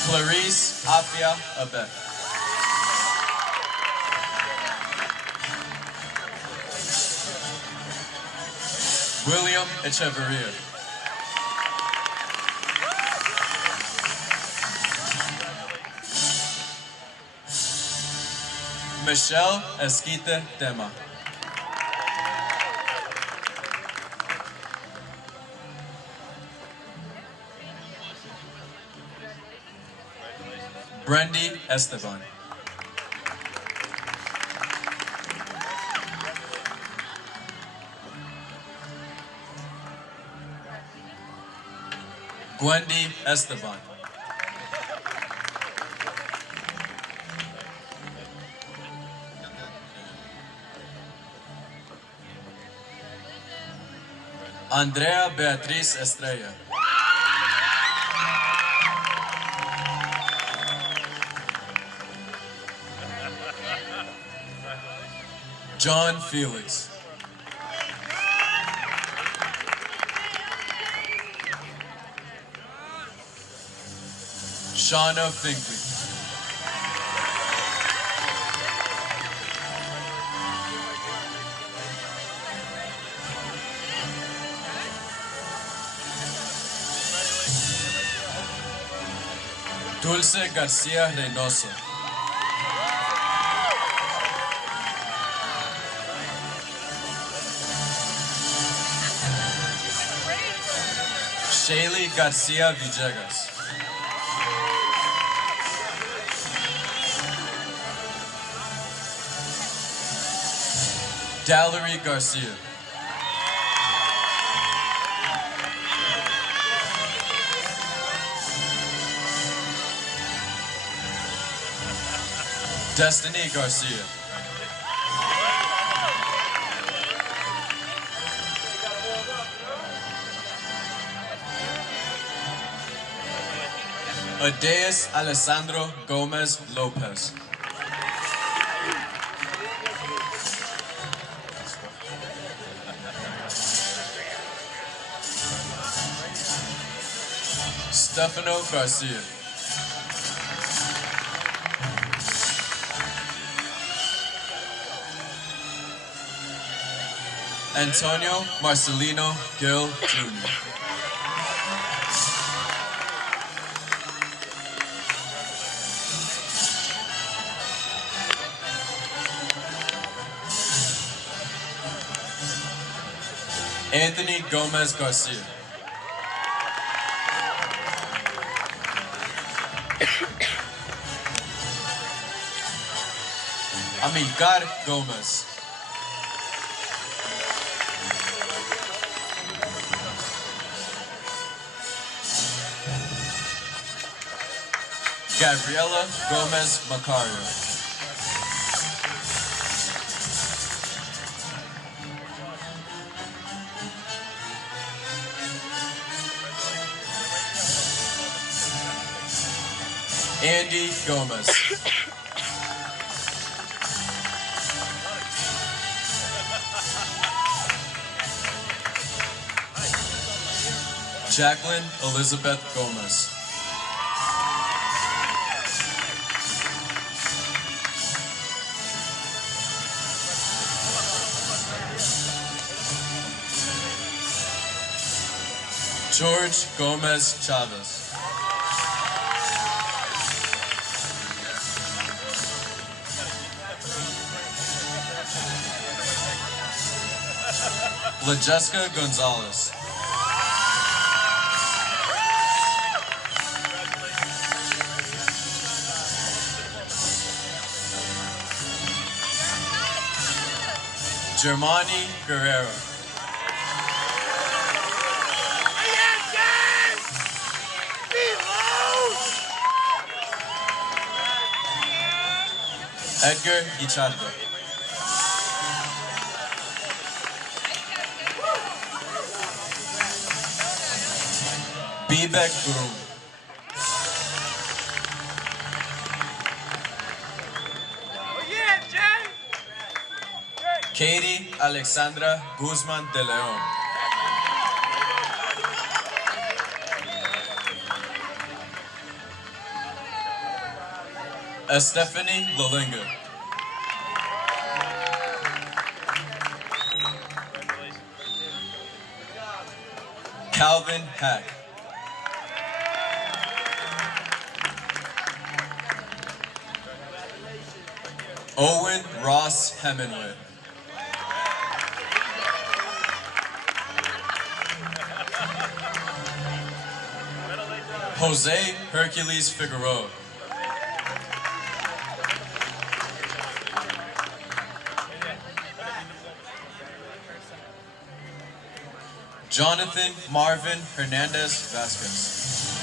Clarice Afia Abek. William Echeverria. Michelle Esquita Tema. Brandy Esteban. Gwendy Esteban. Andrea Beatriz Estrella. John Felix. Shauna Finkley. Dulce Garcia Reynoso. Shaylee Garcia Villegas. Dallery Garcia. Destiny Garcia. Adeus Alessandro Gomez Lopez. Stefano Garcia. Antonio Marcelino Gil Jr. Anthony Gomez Garcia. Amilcar Gomez. Gabriela Gomez Macario. Andy Gomez. Jacqueline Elizabeth Gomez. George Gomez Chavez. LaJessica Gonzalez. Germani Guerrero. Edgar Ichardo. Bebek Groom. Katie Alexandra Guzman de Leon. Stephanie Lolinga. Calvin Hack. Owen Ross Hemingway. Jose Hercules Figueroa. Jonathan Marvin Hernandez Vasquez.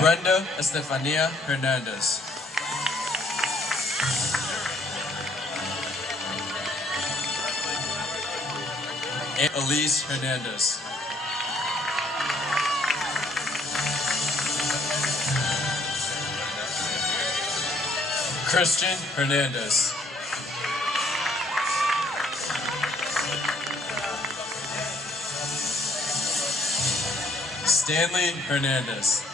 Brenda Estefania Hernandez. And Elise Hernandez. Christian Hernandez. Stanley Hernandez.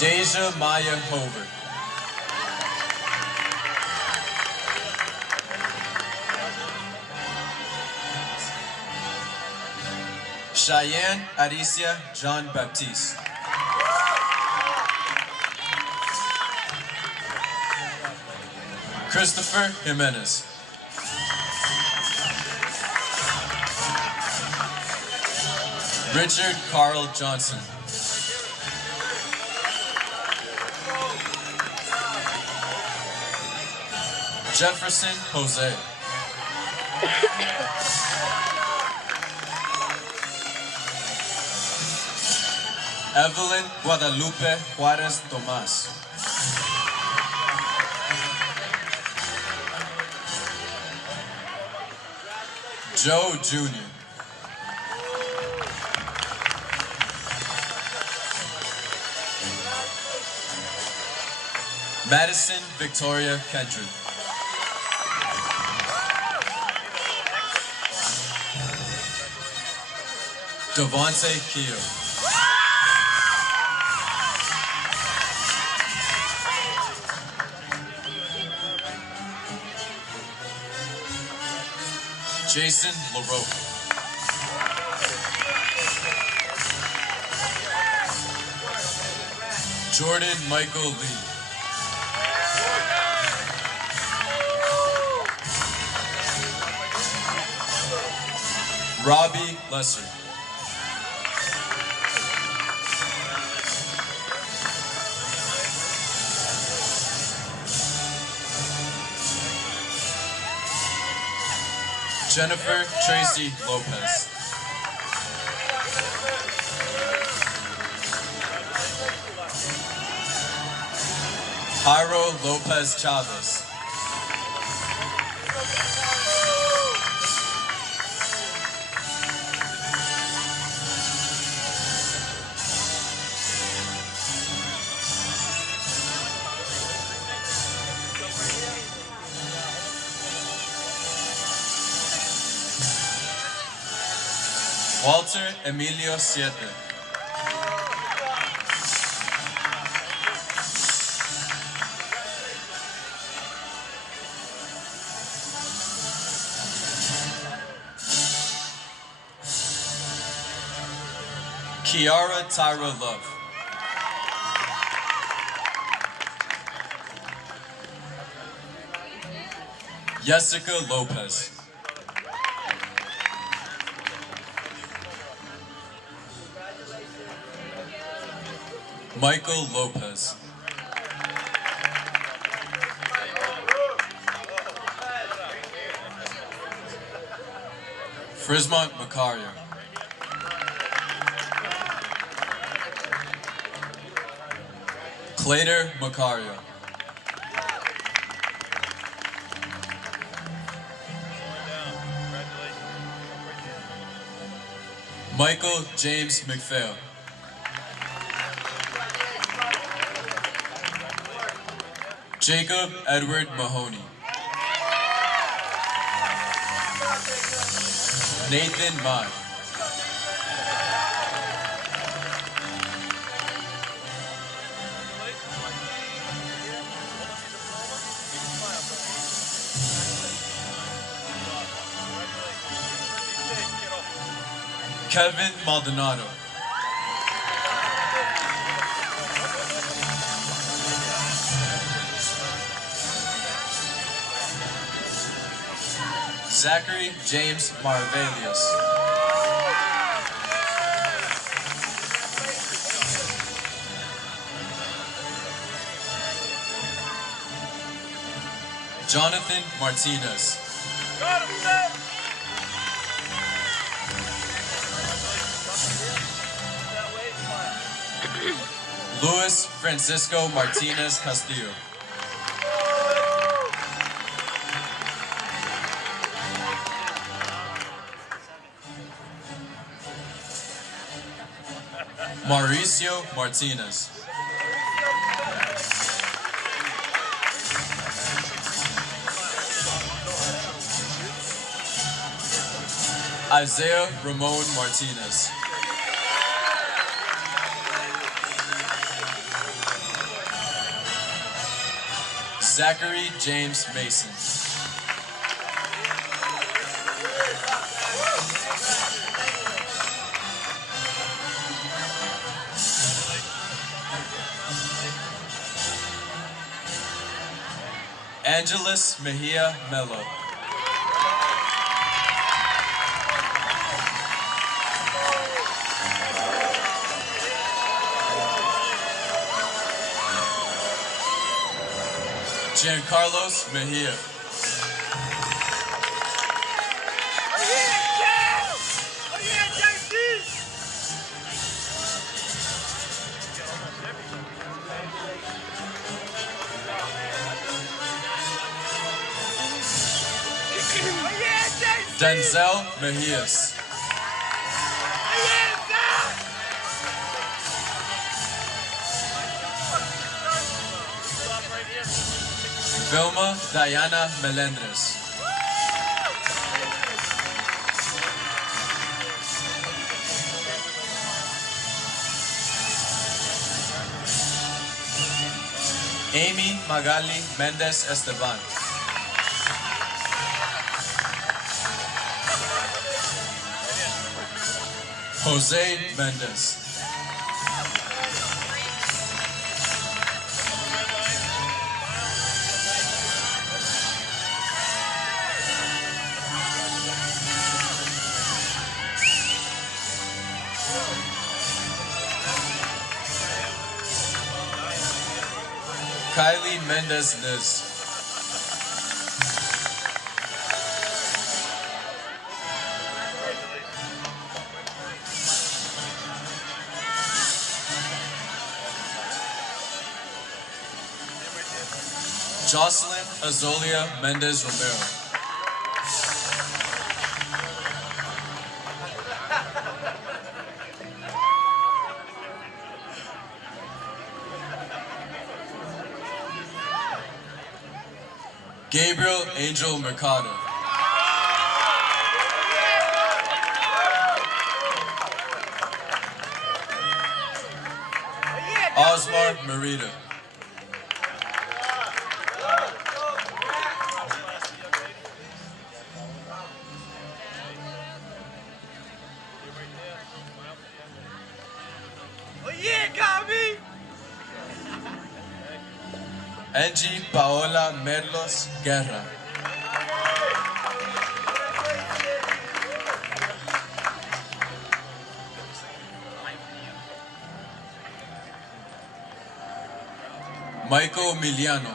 Deja Maya Hover. Cheyenne Aricia John Baptiste. Christopher Jimenez. Richard Carl Johnson. Jefferson Jose. Evelyn Guadalupe Juarez Tomás. Joe Jr. Madison Victoria Kendrick. Devontae Keo. Jason LaRoque. Jordan Michael Lee. Robbie Lesser. Jennifer Tracy Lopez. Jairo Lopez Chavez. Walter Emilio Siete. Kiara Tyra Love. Jessica Lopez. Michael Lopez. Frismont Macario. Clader Macario. Michael James McPhail. Jacob Edward Mahoney. Nathan Mai. Kevin Maldonado. Zachary James Maravelius. Jonathan Martinez. Luis Francisco Martinez Castillo. Mauricio Martinez. Isaiah Ramon Martinez. Zachary James Mason. Angeles Mejia Mello. Giancarlos Mejia. Denzel Mejias. Vilma Diana Melendres. Amy Magali Mendez Esteban. Jose Mendez. Kylie Mendez Niz. Jocelyn Azolia Mendez Romero. Gabriel Angel Mercado. Osmar Merida. Angie Paola Merlos Guerra. Michael Miliano.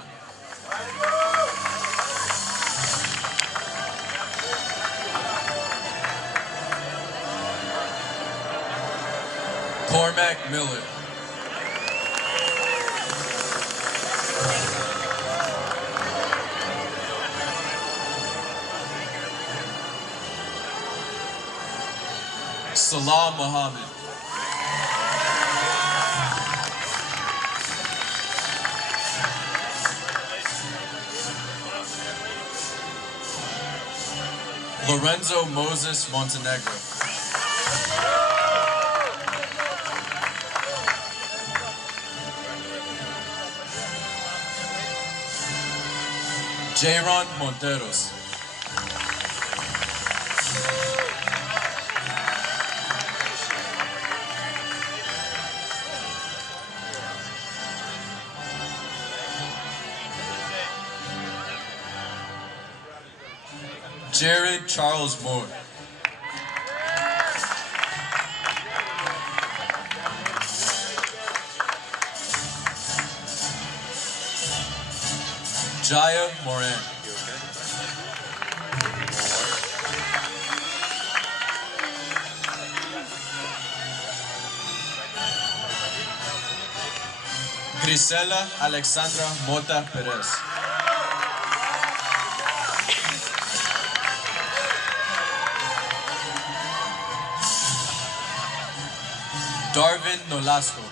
Cormac Miller. Salah Mohammed. Lorenzo Moses Montenegro. Jayron Monteros. Jared Charles Moore. Jaya Moran. Grisela Alexandra Mota Perez. Darvin Nolasco.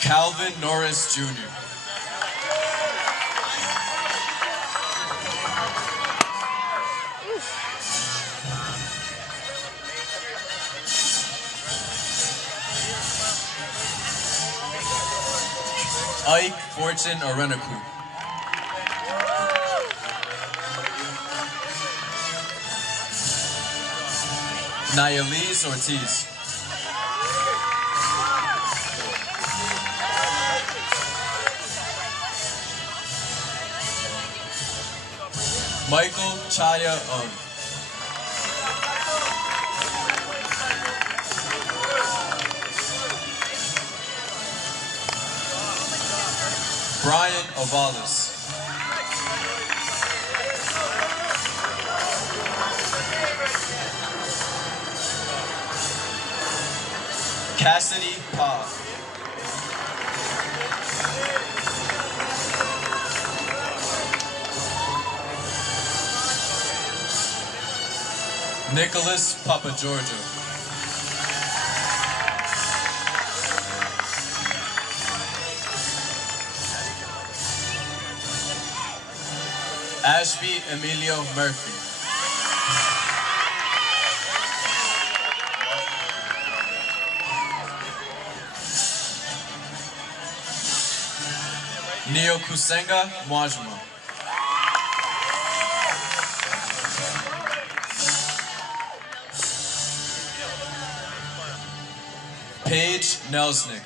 Calvin Norris Jr. Ike Fortune Arenaku. Nayeliz Ortiz. Michael Chaya Ung. Brian Ovalis. Cassidy Pa. Nicholas Papagiorgio. Ashby Emilio Murphy. Neo Kusenga Mwajuma. Paige Nelsnick.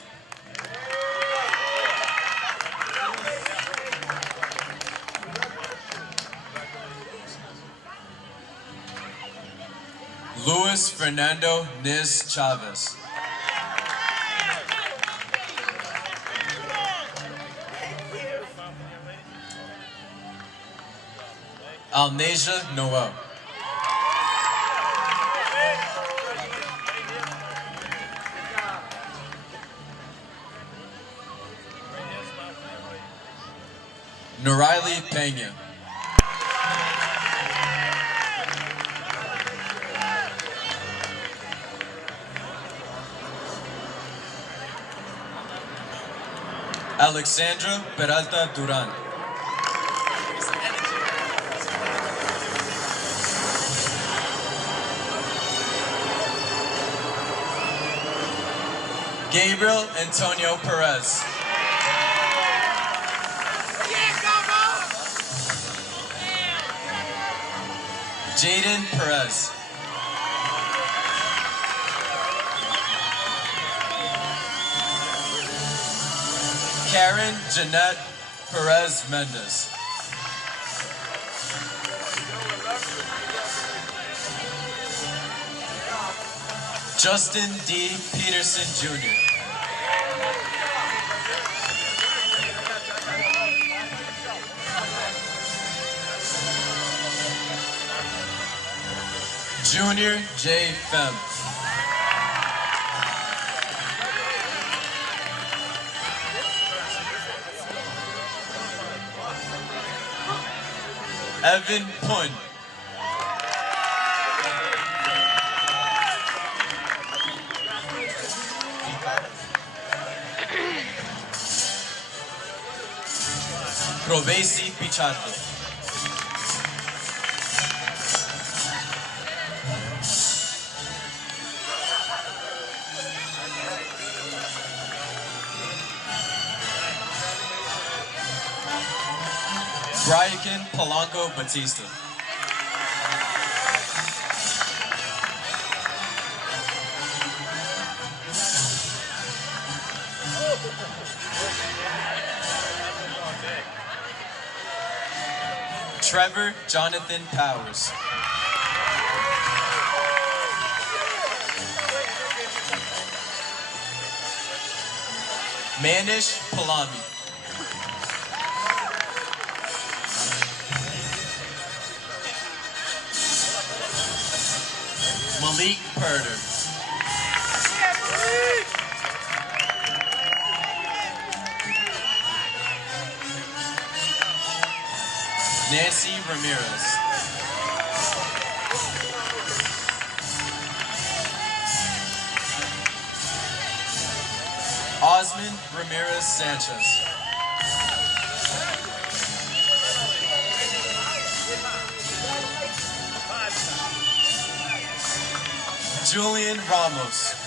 Luis Fernando Niz Chavez. Alnasia Noel. Noriley Pena. Alexandra Peralta Duran. Gabriel Antonio Perez. Jaden Perez. Karen Jeanette Perez Mendez. Justin D. Peterson Jr. Junior J. Fem. Evan Pun. Provesi Pichardo. Brian Polanco Batista. Trevor Jonathan Powers. Manish Palami. Malik Purder. Nancy Ramirez. Osman Ramirez Sanchez. Julian Ramos.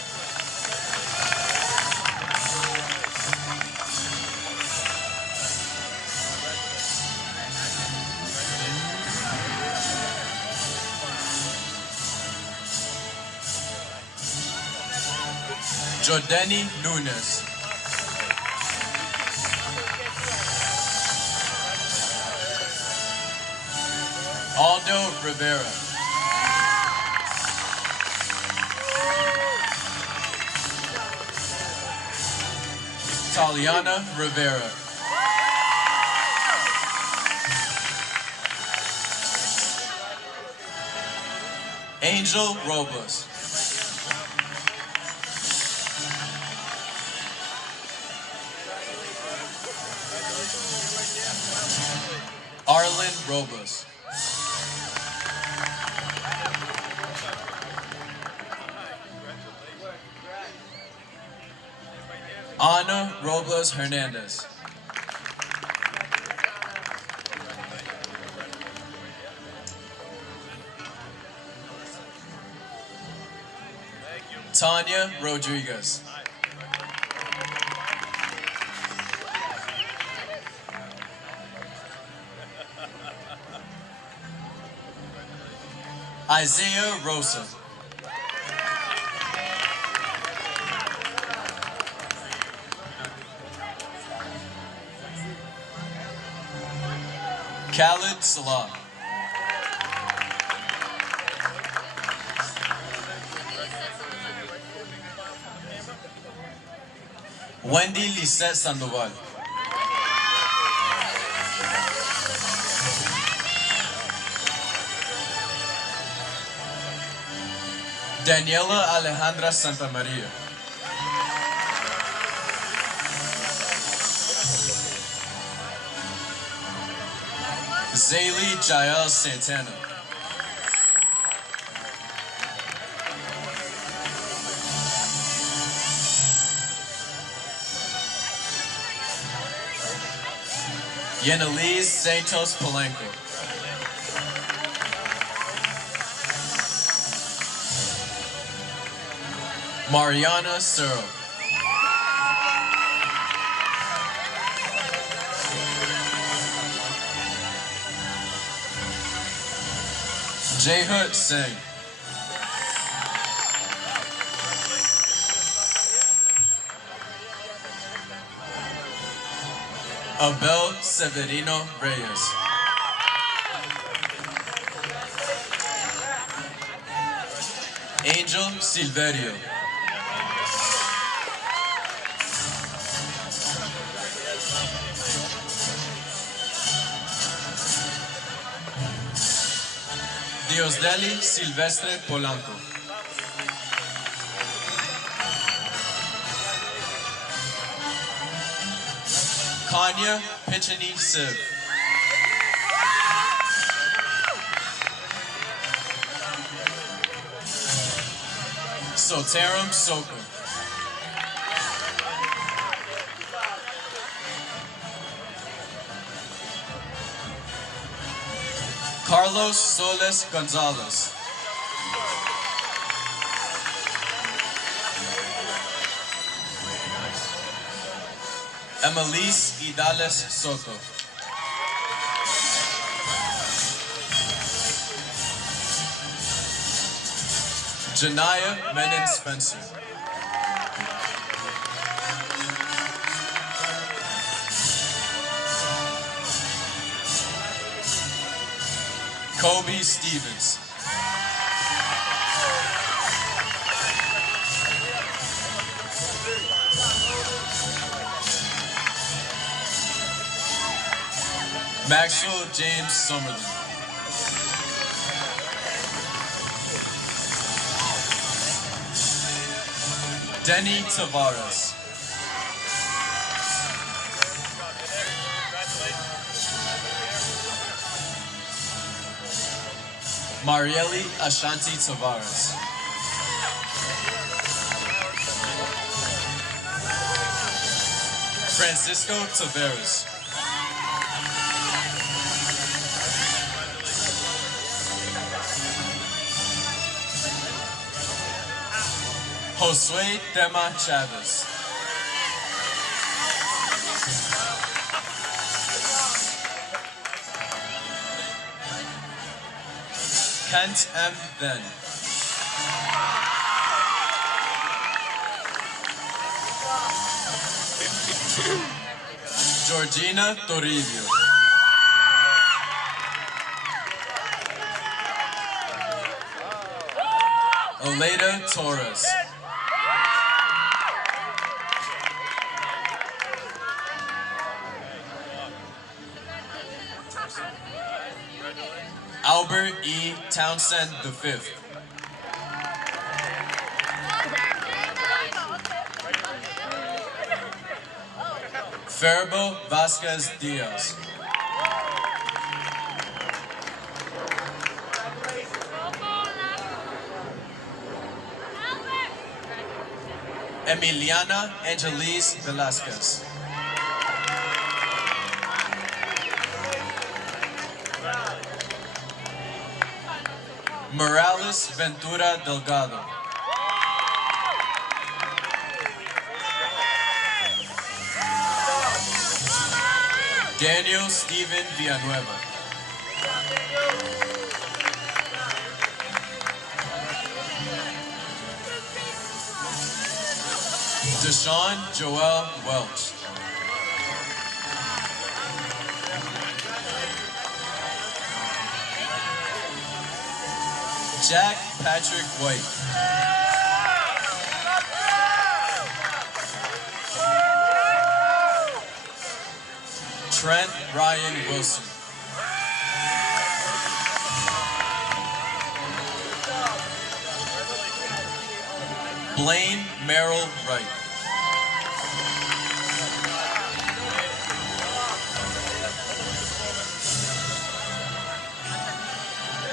Jordani Nunes. Aldo Rivera. Taliana Rivera. Angel Robles. Arlen Robles. Ana Robles Hernandez. Tanya Rodriguez. Isaiah Rosa. Khalid Salah. Wendy Lisette Sandoval. Daniela Alejandra Santamaria. Zaylee Jael Santana. Yenalise Santos Polanco. Mariana Searle. Jehut Singh. Abel Severino Reyes. Angel Silverio. Diosdeli Silvestre Polanco. Kanya Pichini Siv. Soterum Soko. Carlos Soles Gonzalez. Emelise Idales Soto. Janaya Menon Spencer. Jacoby Stevens. Maxwell James Summerlin. Denny Tavares. Marieli Ashanti Tavares. Francisco Taveras. Josue Tema Chavez. Kent M. Venn. Georgina Toribio. Aleida Torres. Albert E. Townsend V. Ferbo Vasquez Diaz. Emiliana Angelis Velasquez. Morales Ventura Delgado. Daniel Steven Villanueva. Deshaun Joel Welch. Jack Patrick White. Trent Ryan Wilson. Blaine Merrill Wright.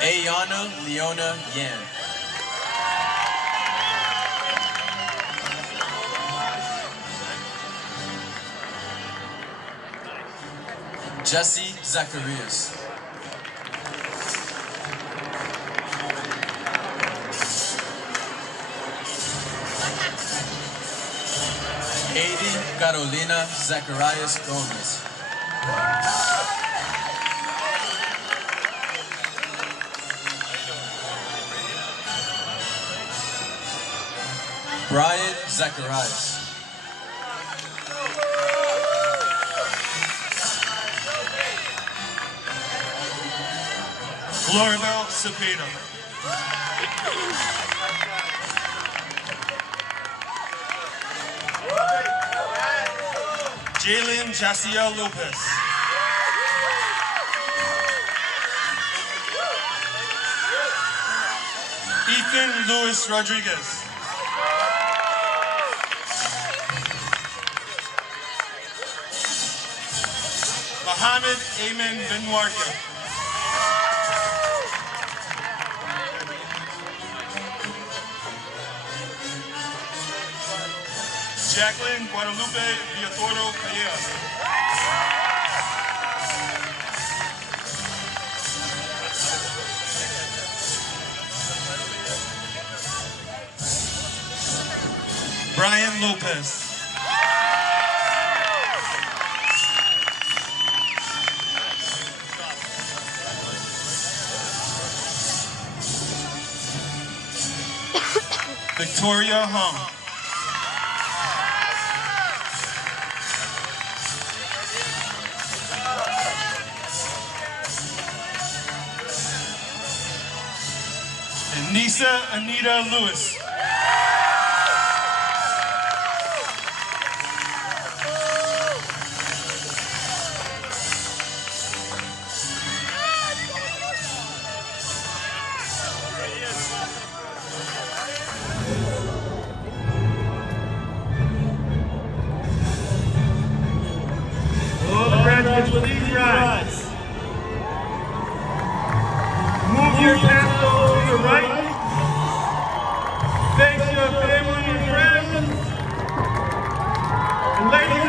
Ayana Leona Yan. Jesse Zacharias. Aiden Carolina Zacharias Gomez. Brian Zacharias. Glorabel Cepeda. Jalen Jaciel Lopez. Ethan Luis Rodriguez. Mohammed Amen Ben Warka. Jacqueline Guadalupe Villatoro Callejas. Brian Lopez. Victoria Hung. Lisa Anita Lewis. All the graduates, please rise. Move your castle to the right. Thanks your family and friends. And ladies